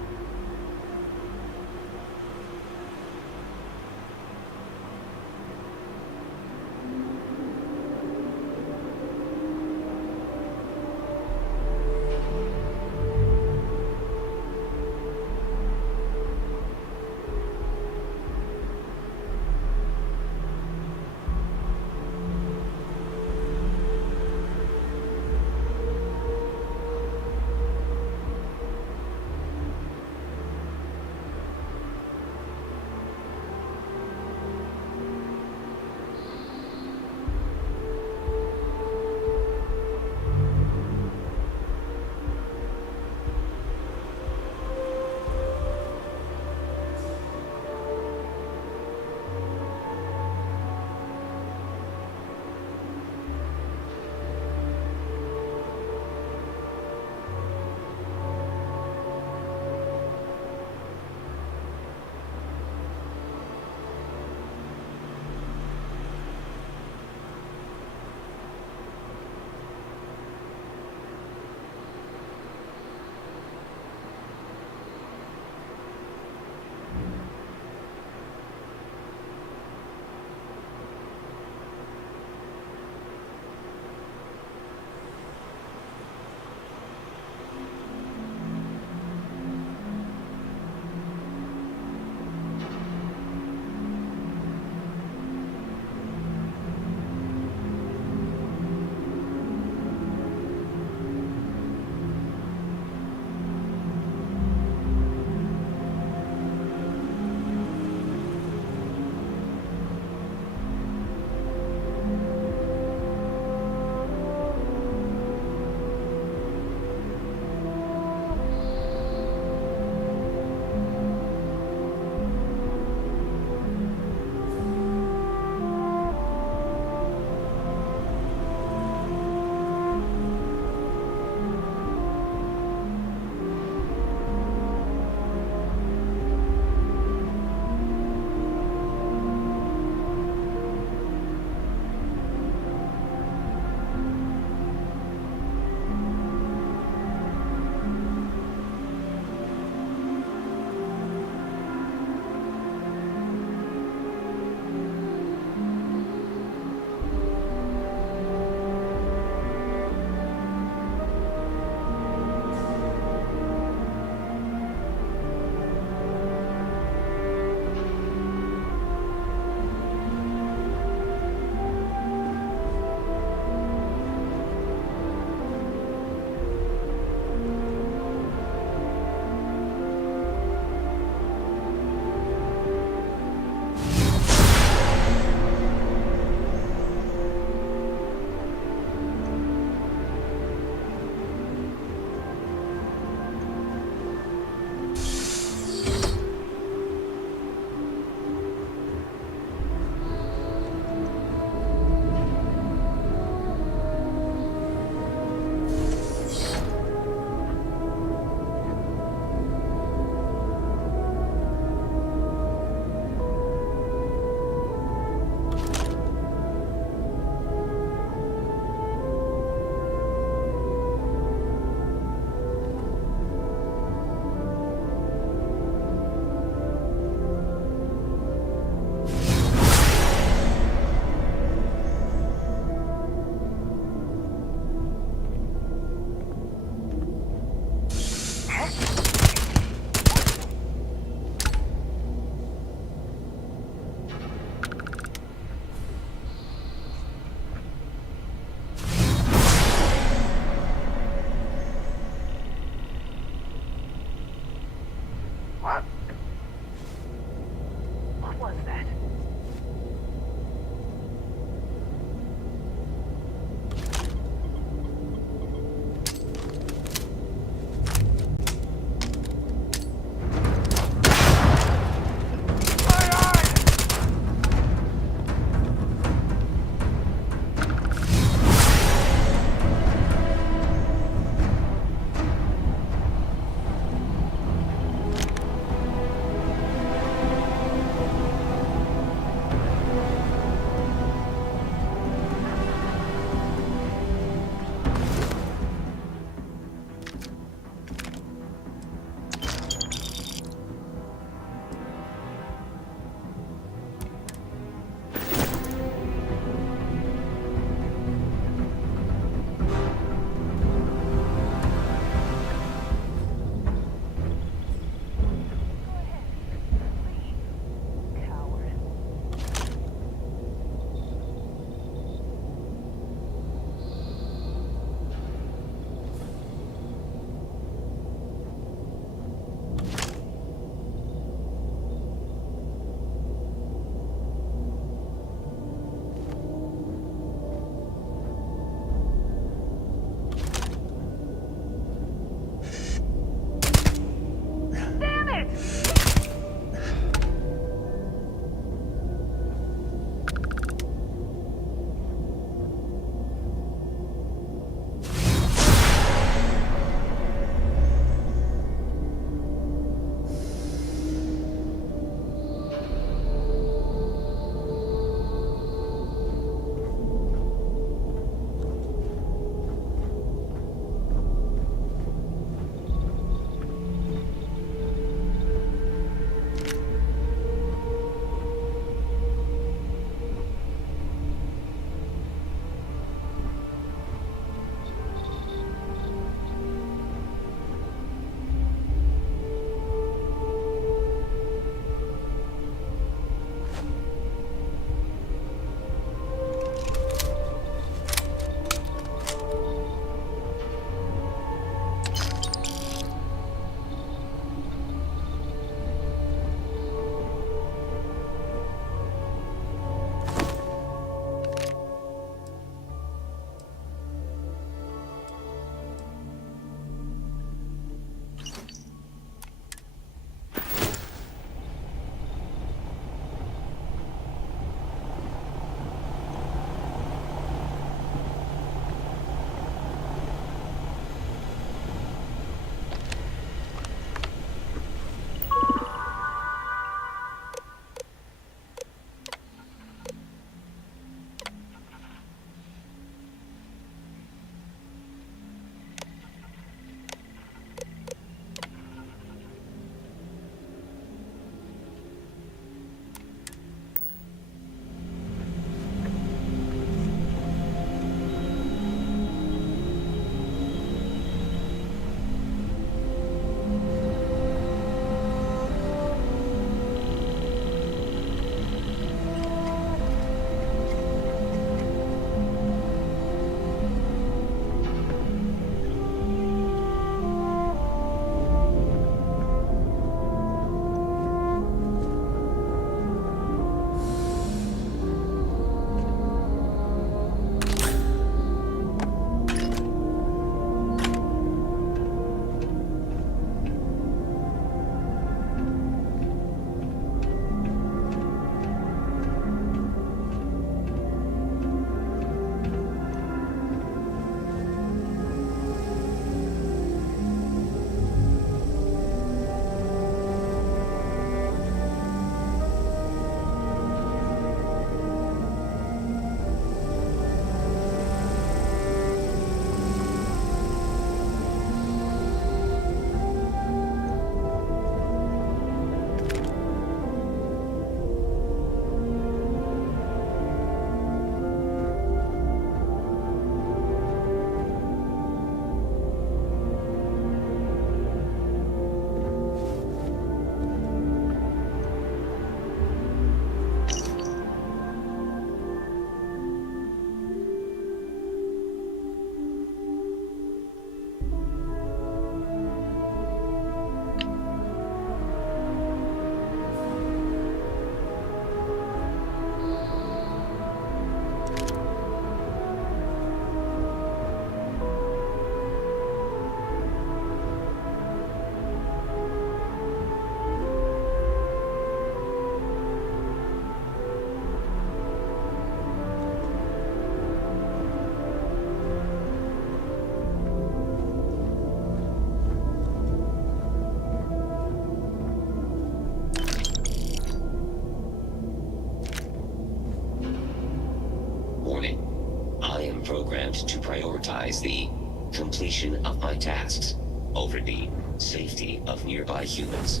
to prioritize the completion of my tasks over the safety of nearby humans.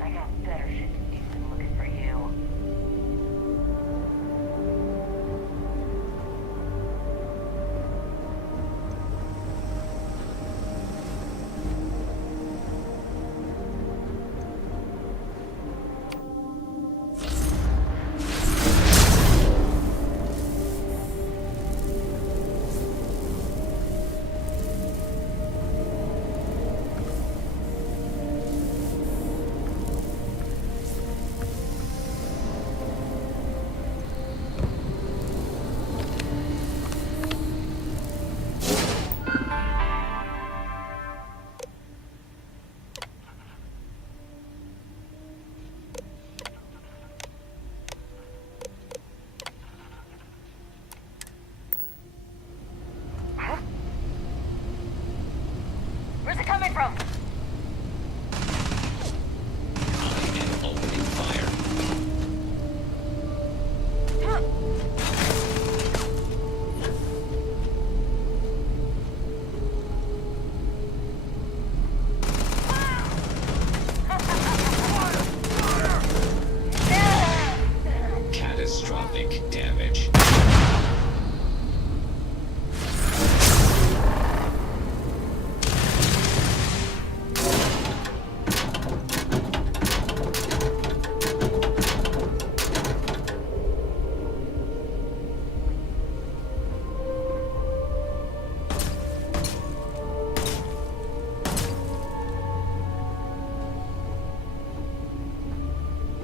I got better shit to do than looking for you. Where's it coming from? I am opening fire. Catastrophic damage.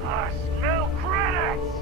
I smell credits!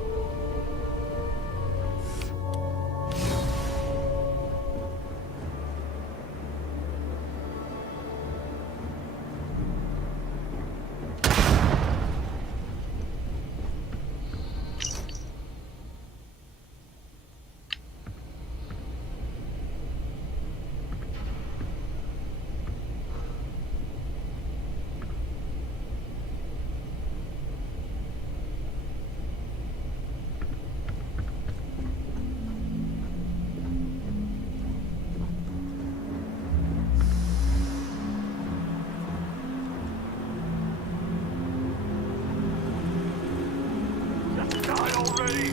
Just die already!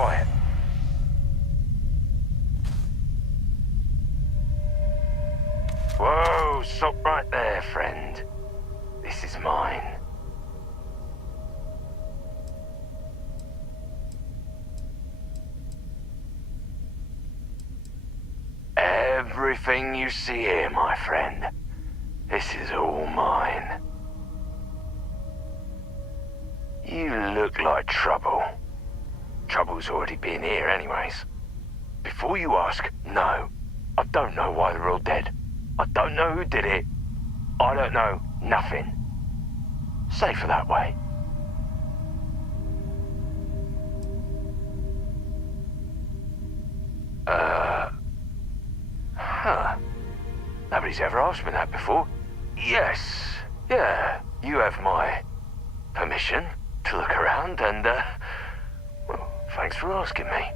quiet. Whoa, stop right there, friend. This is mine. Everything you see here, my friend, this is all mine. You look like trouble. Trouble's already been here anyways. Before you ask, no. I don't know why they're all dead. I don't know who did it. I don't know nothing. Safer that way. Nobody's ever asked me that before. Yes, yeah, you have my permission to look around and, well, thanks for asking me.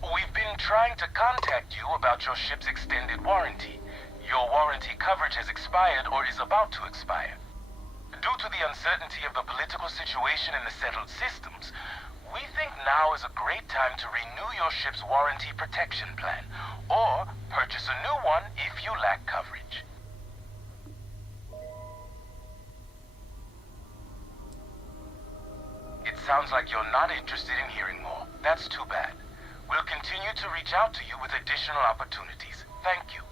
We've been trying to contact you about your ship's extended warranty. Your warranty coverage has expired or is about to expire. Due to the uncertainty of the political situation in the settled systems, we think now is a great time to renew your ship's warranty protection plan, or purchase a new one if you lack coverage. It sounds like you're not interested in hearing more. That's too bad. We'll continue to reach out to you with additional opportunities. Thank you.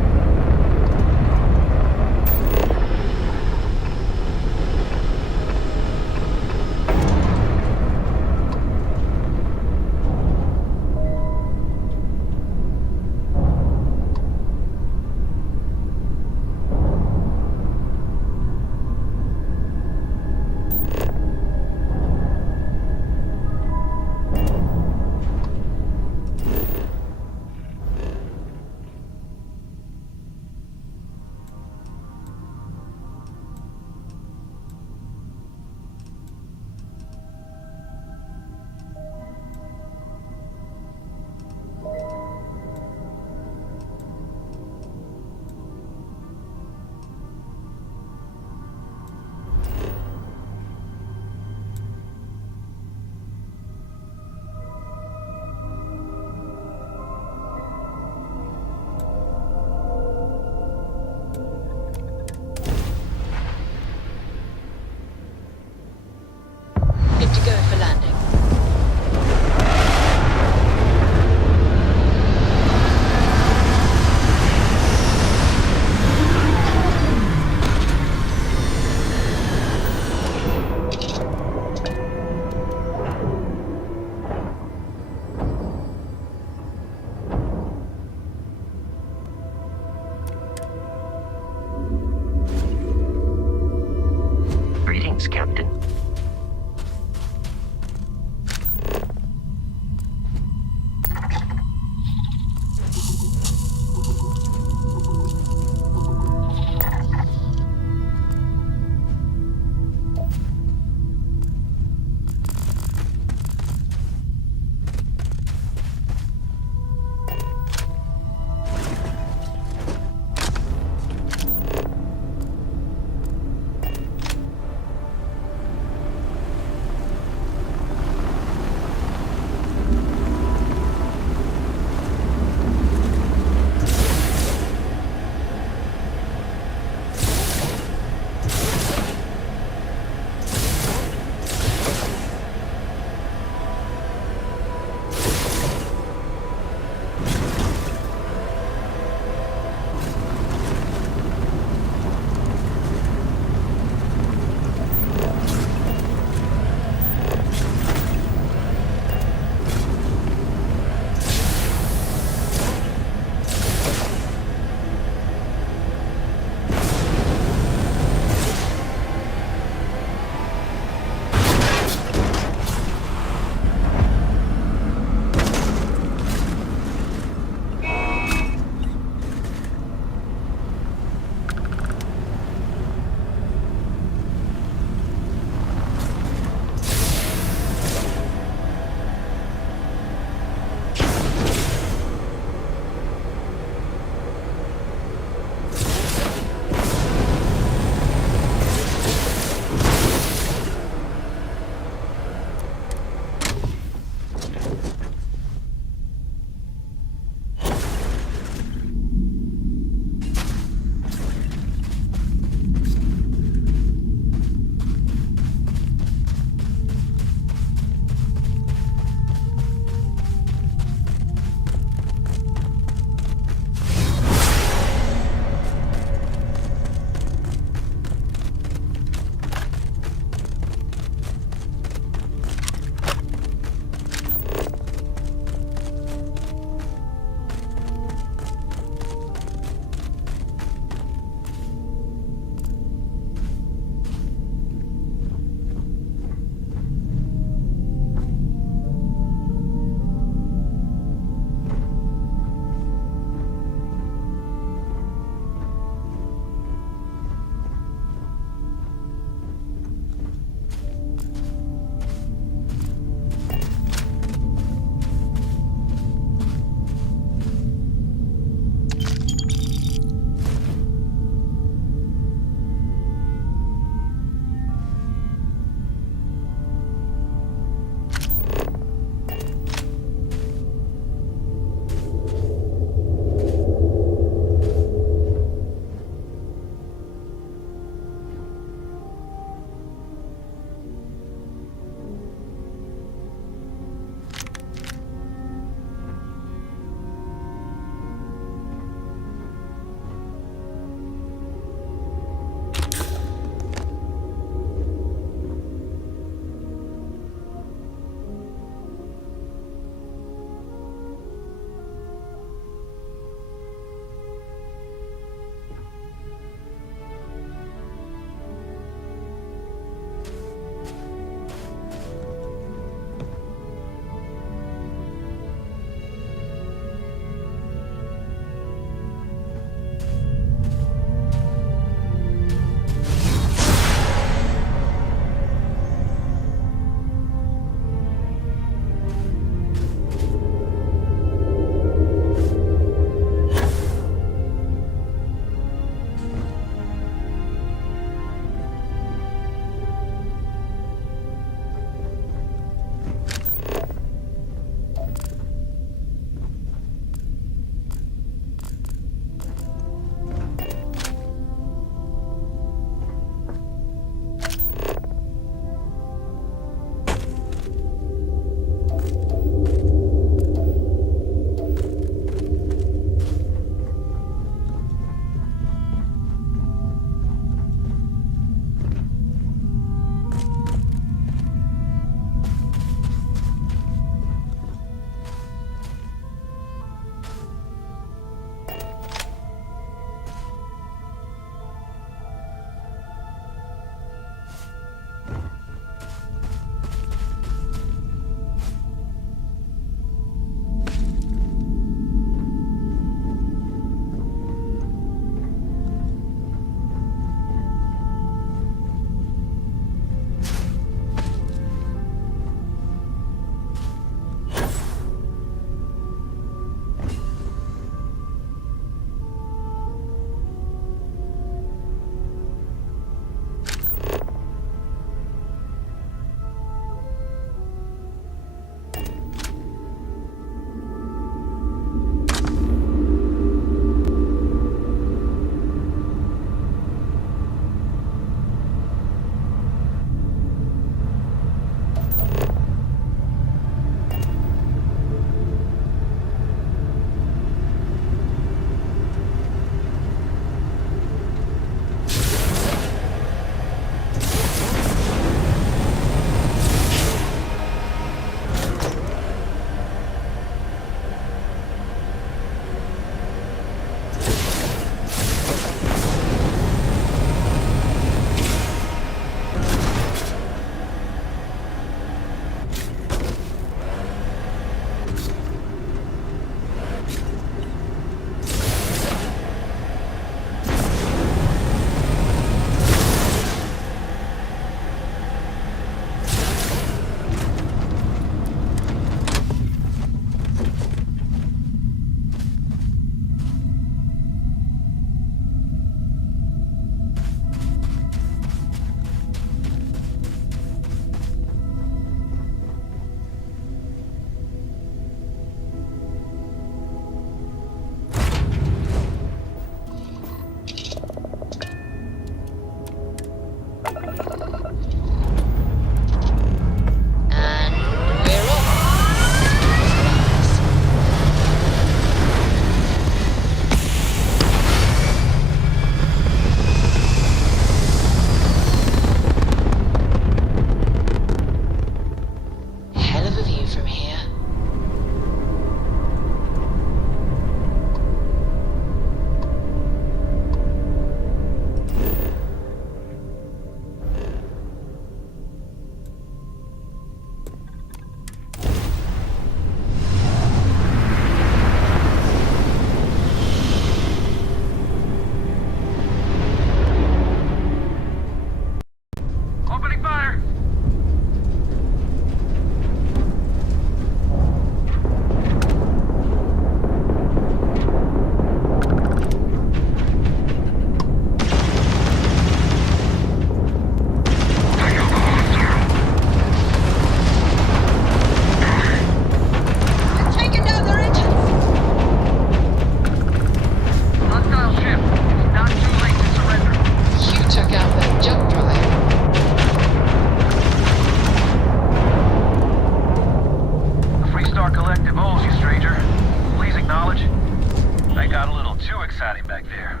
here.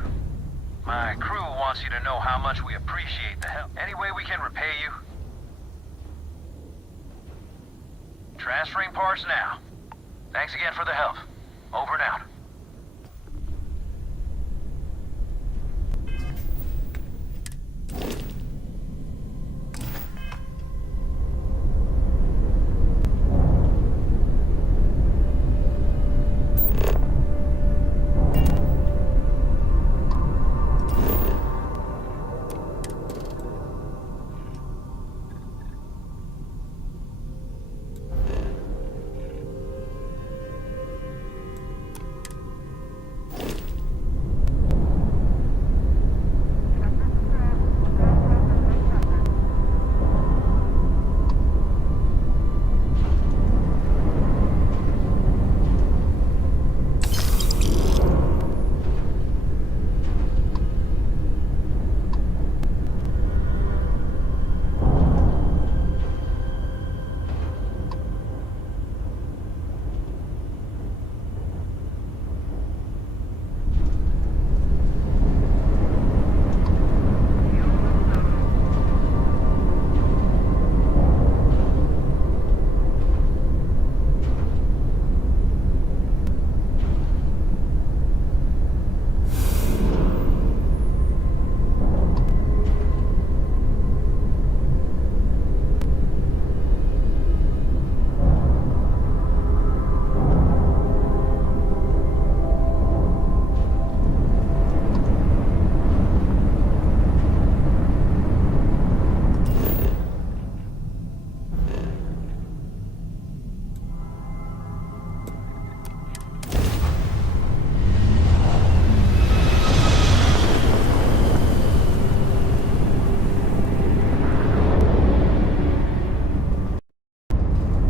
My crew wants you to know how much we appreciate the help. Any way we can repay you? Transferring parts now. Thanks again for the help. Over and out.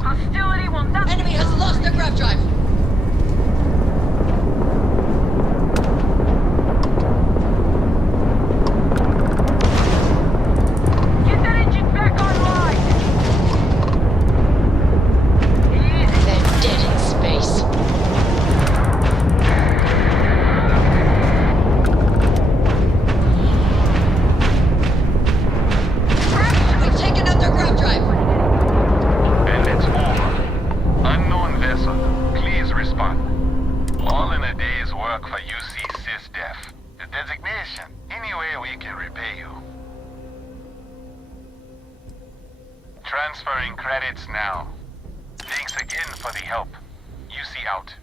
Hostility will not. Enemy has lost their grav drive. Get that engine back online. They're dead in space. We've taken out their grav drive. And it's over. Unknown vessel, please respond. All in a day's work for UC SysDef. The designation, any way we can repay you. Transferring credits now. Thanks again for the help. UC out.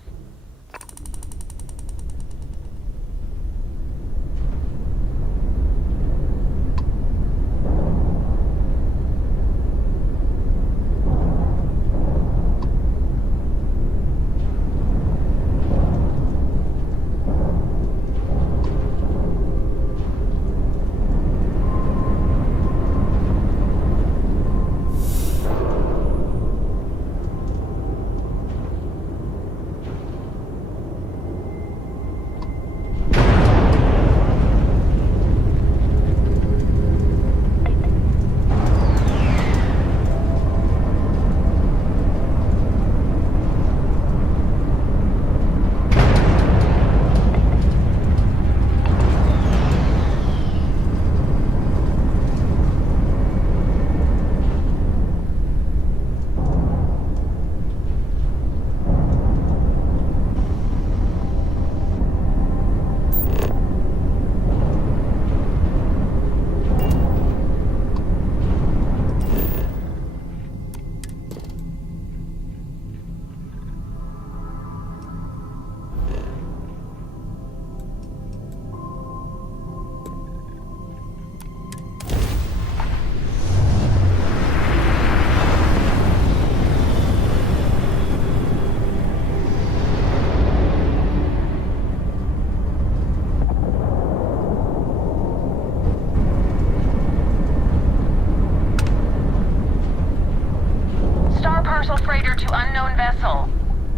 Parcel freighter to unknown vessel.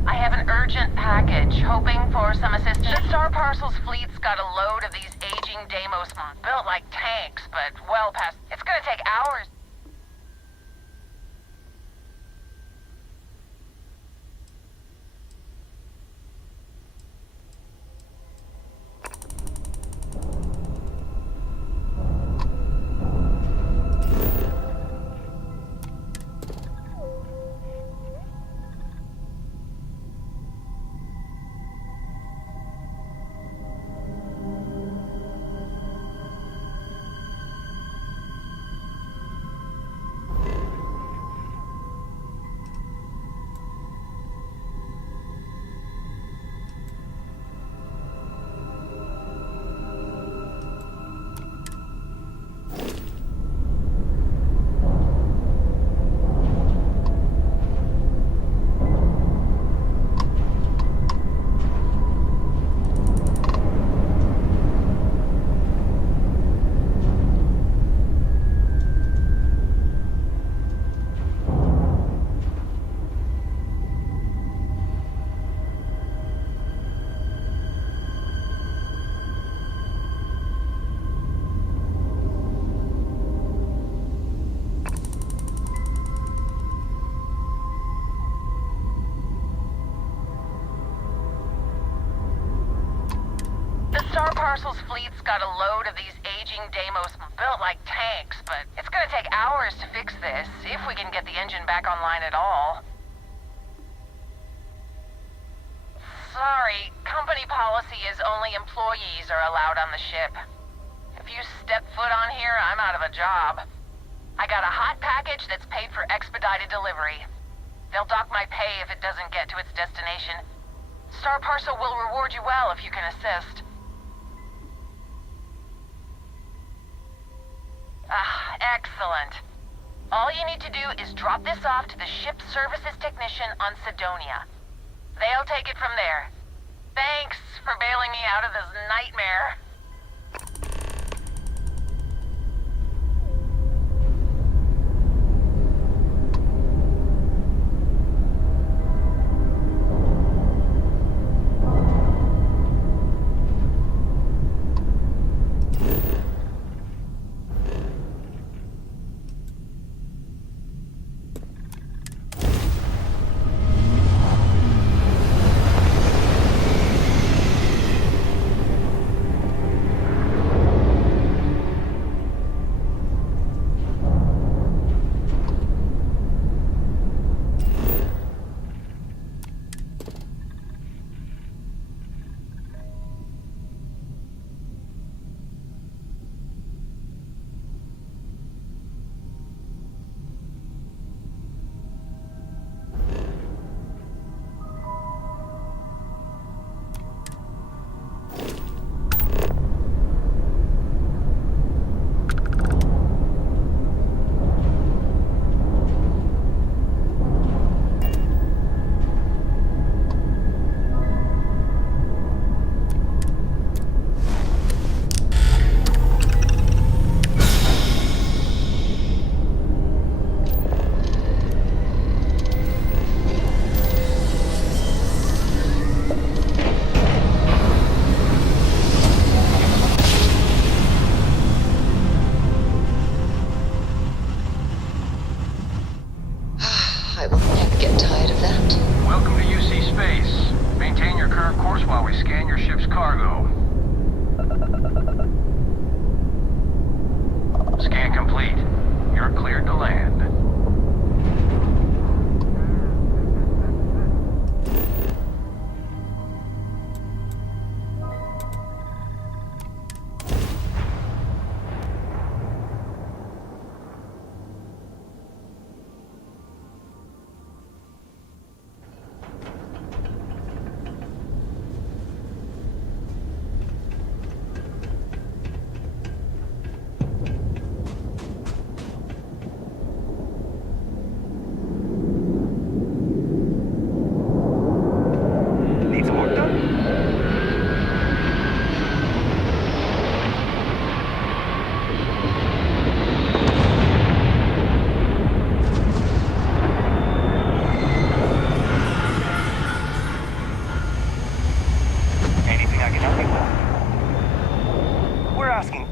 I have an urgent package, hoping for some assistance. The Star Parcels fleet's got a load of these aging Deimos built like tanks, but well past. It's gonna take hours. Parcel's fleet's got a load of these aging Deimos built like tanks, but it's gonna take hours to fix this, if we can get the engine back online at all. Sorry, company policy is only employees are allowed on the ship. If you step foot on here, I'm out of a job. I got a hot package that's paid for expedited delivery. They'll dock my pay if it doesn't get to its destination. Star Parcel will reward you well if you can assist. Ah, excellent. All you need to do is drop this off to the ship services technician on Sidonia. They'll take it from there. Thanks for bailing me out of this nightmare. I will never get tired of that. Welcome to UC Space. Maintain your current course while we scan your ship's cargo. Scan complete. You're cleared to land.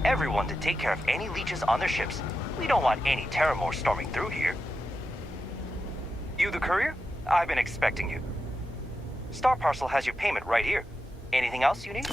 Everyone to take care of any leeches on their ships. We don't want any Terramore storming through here. You the courier? I've been expecting you. Star Parcel has your payment right here. Anything else you need?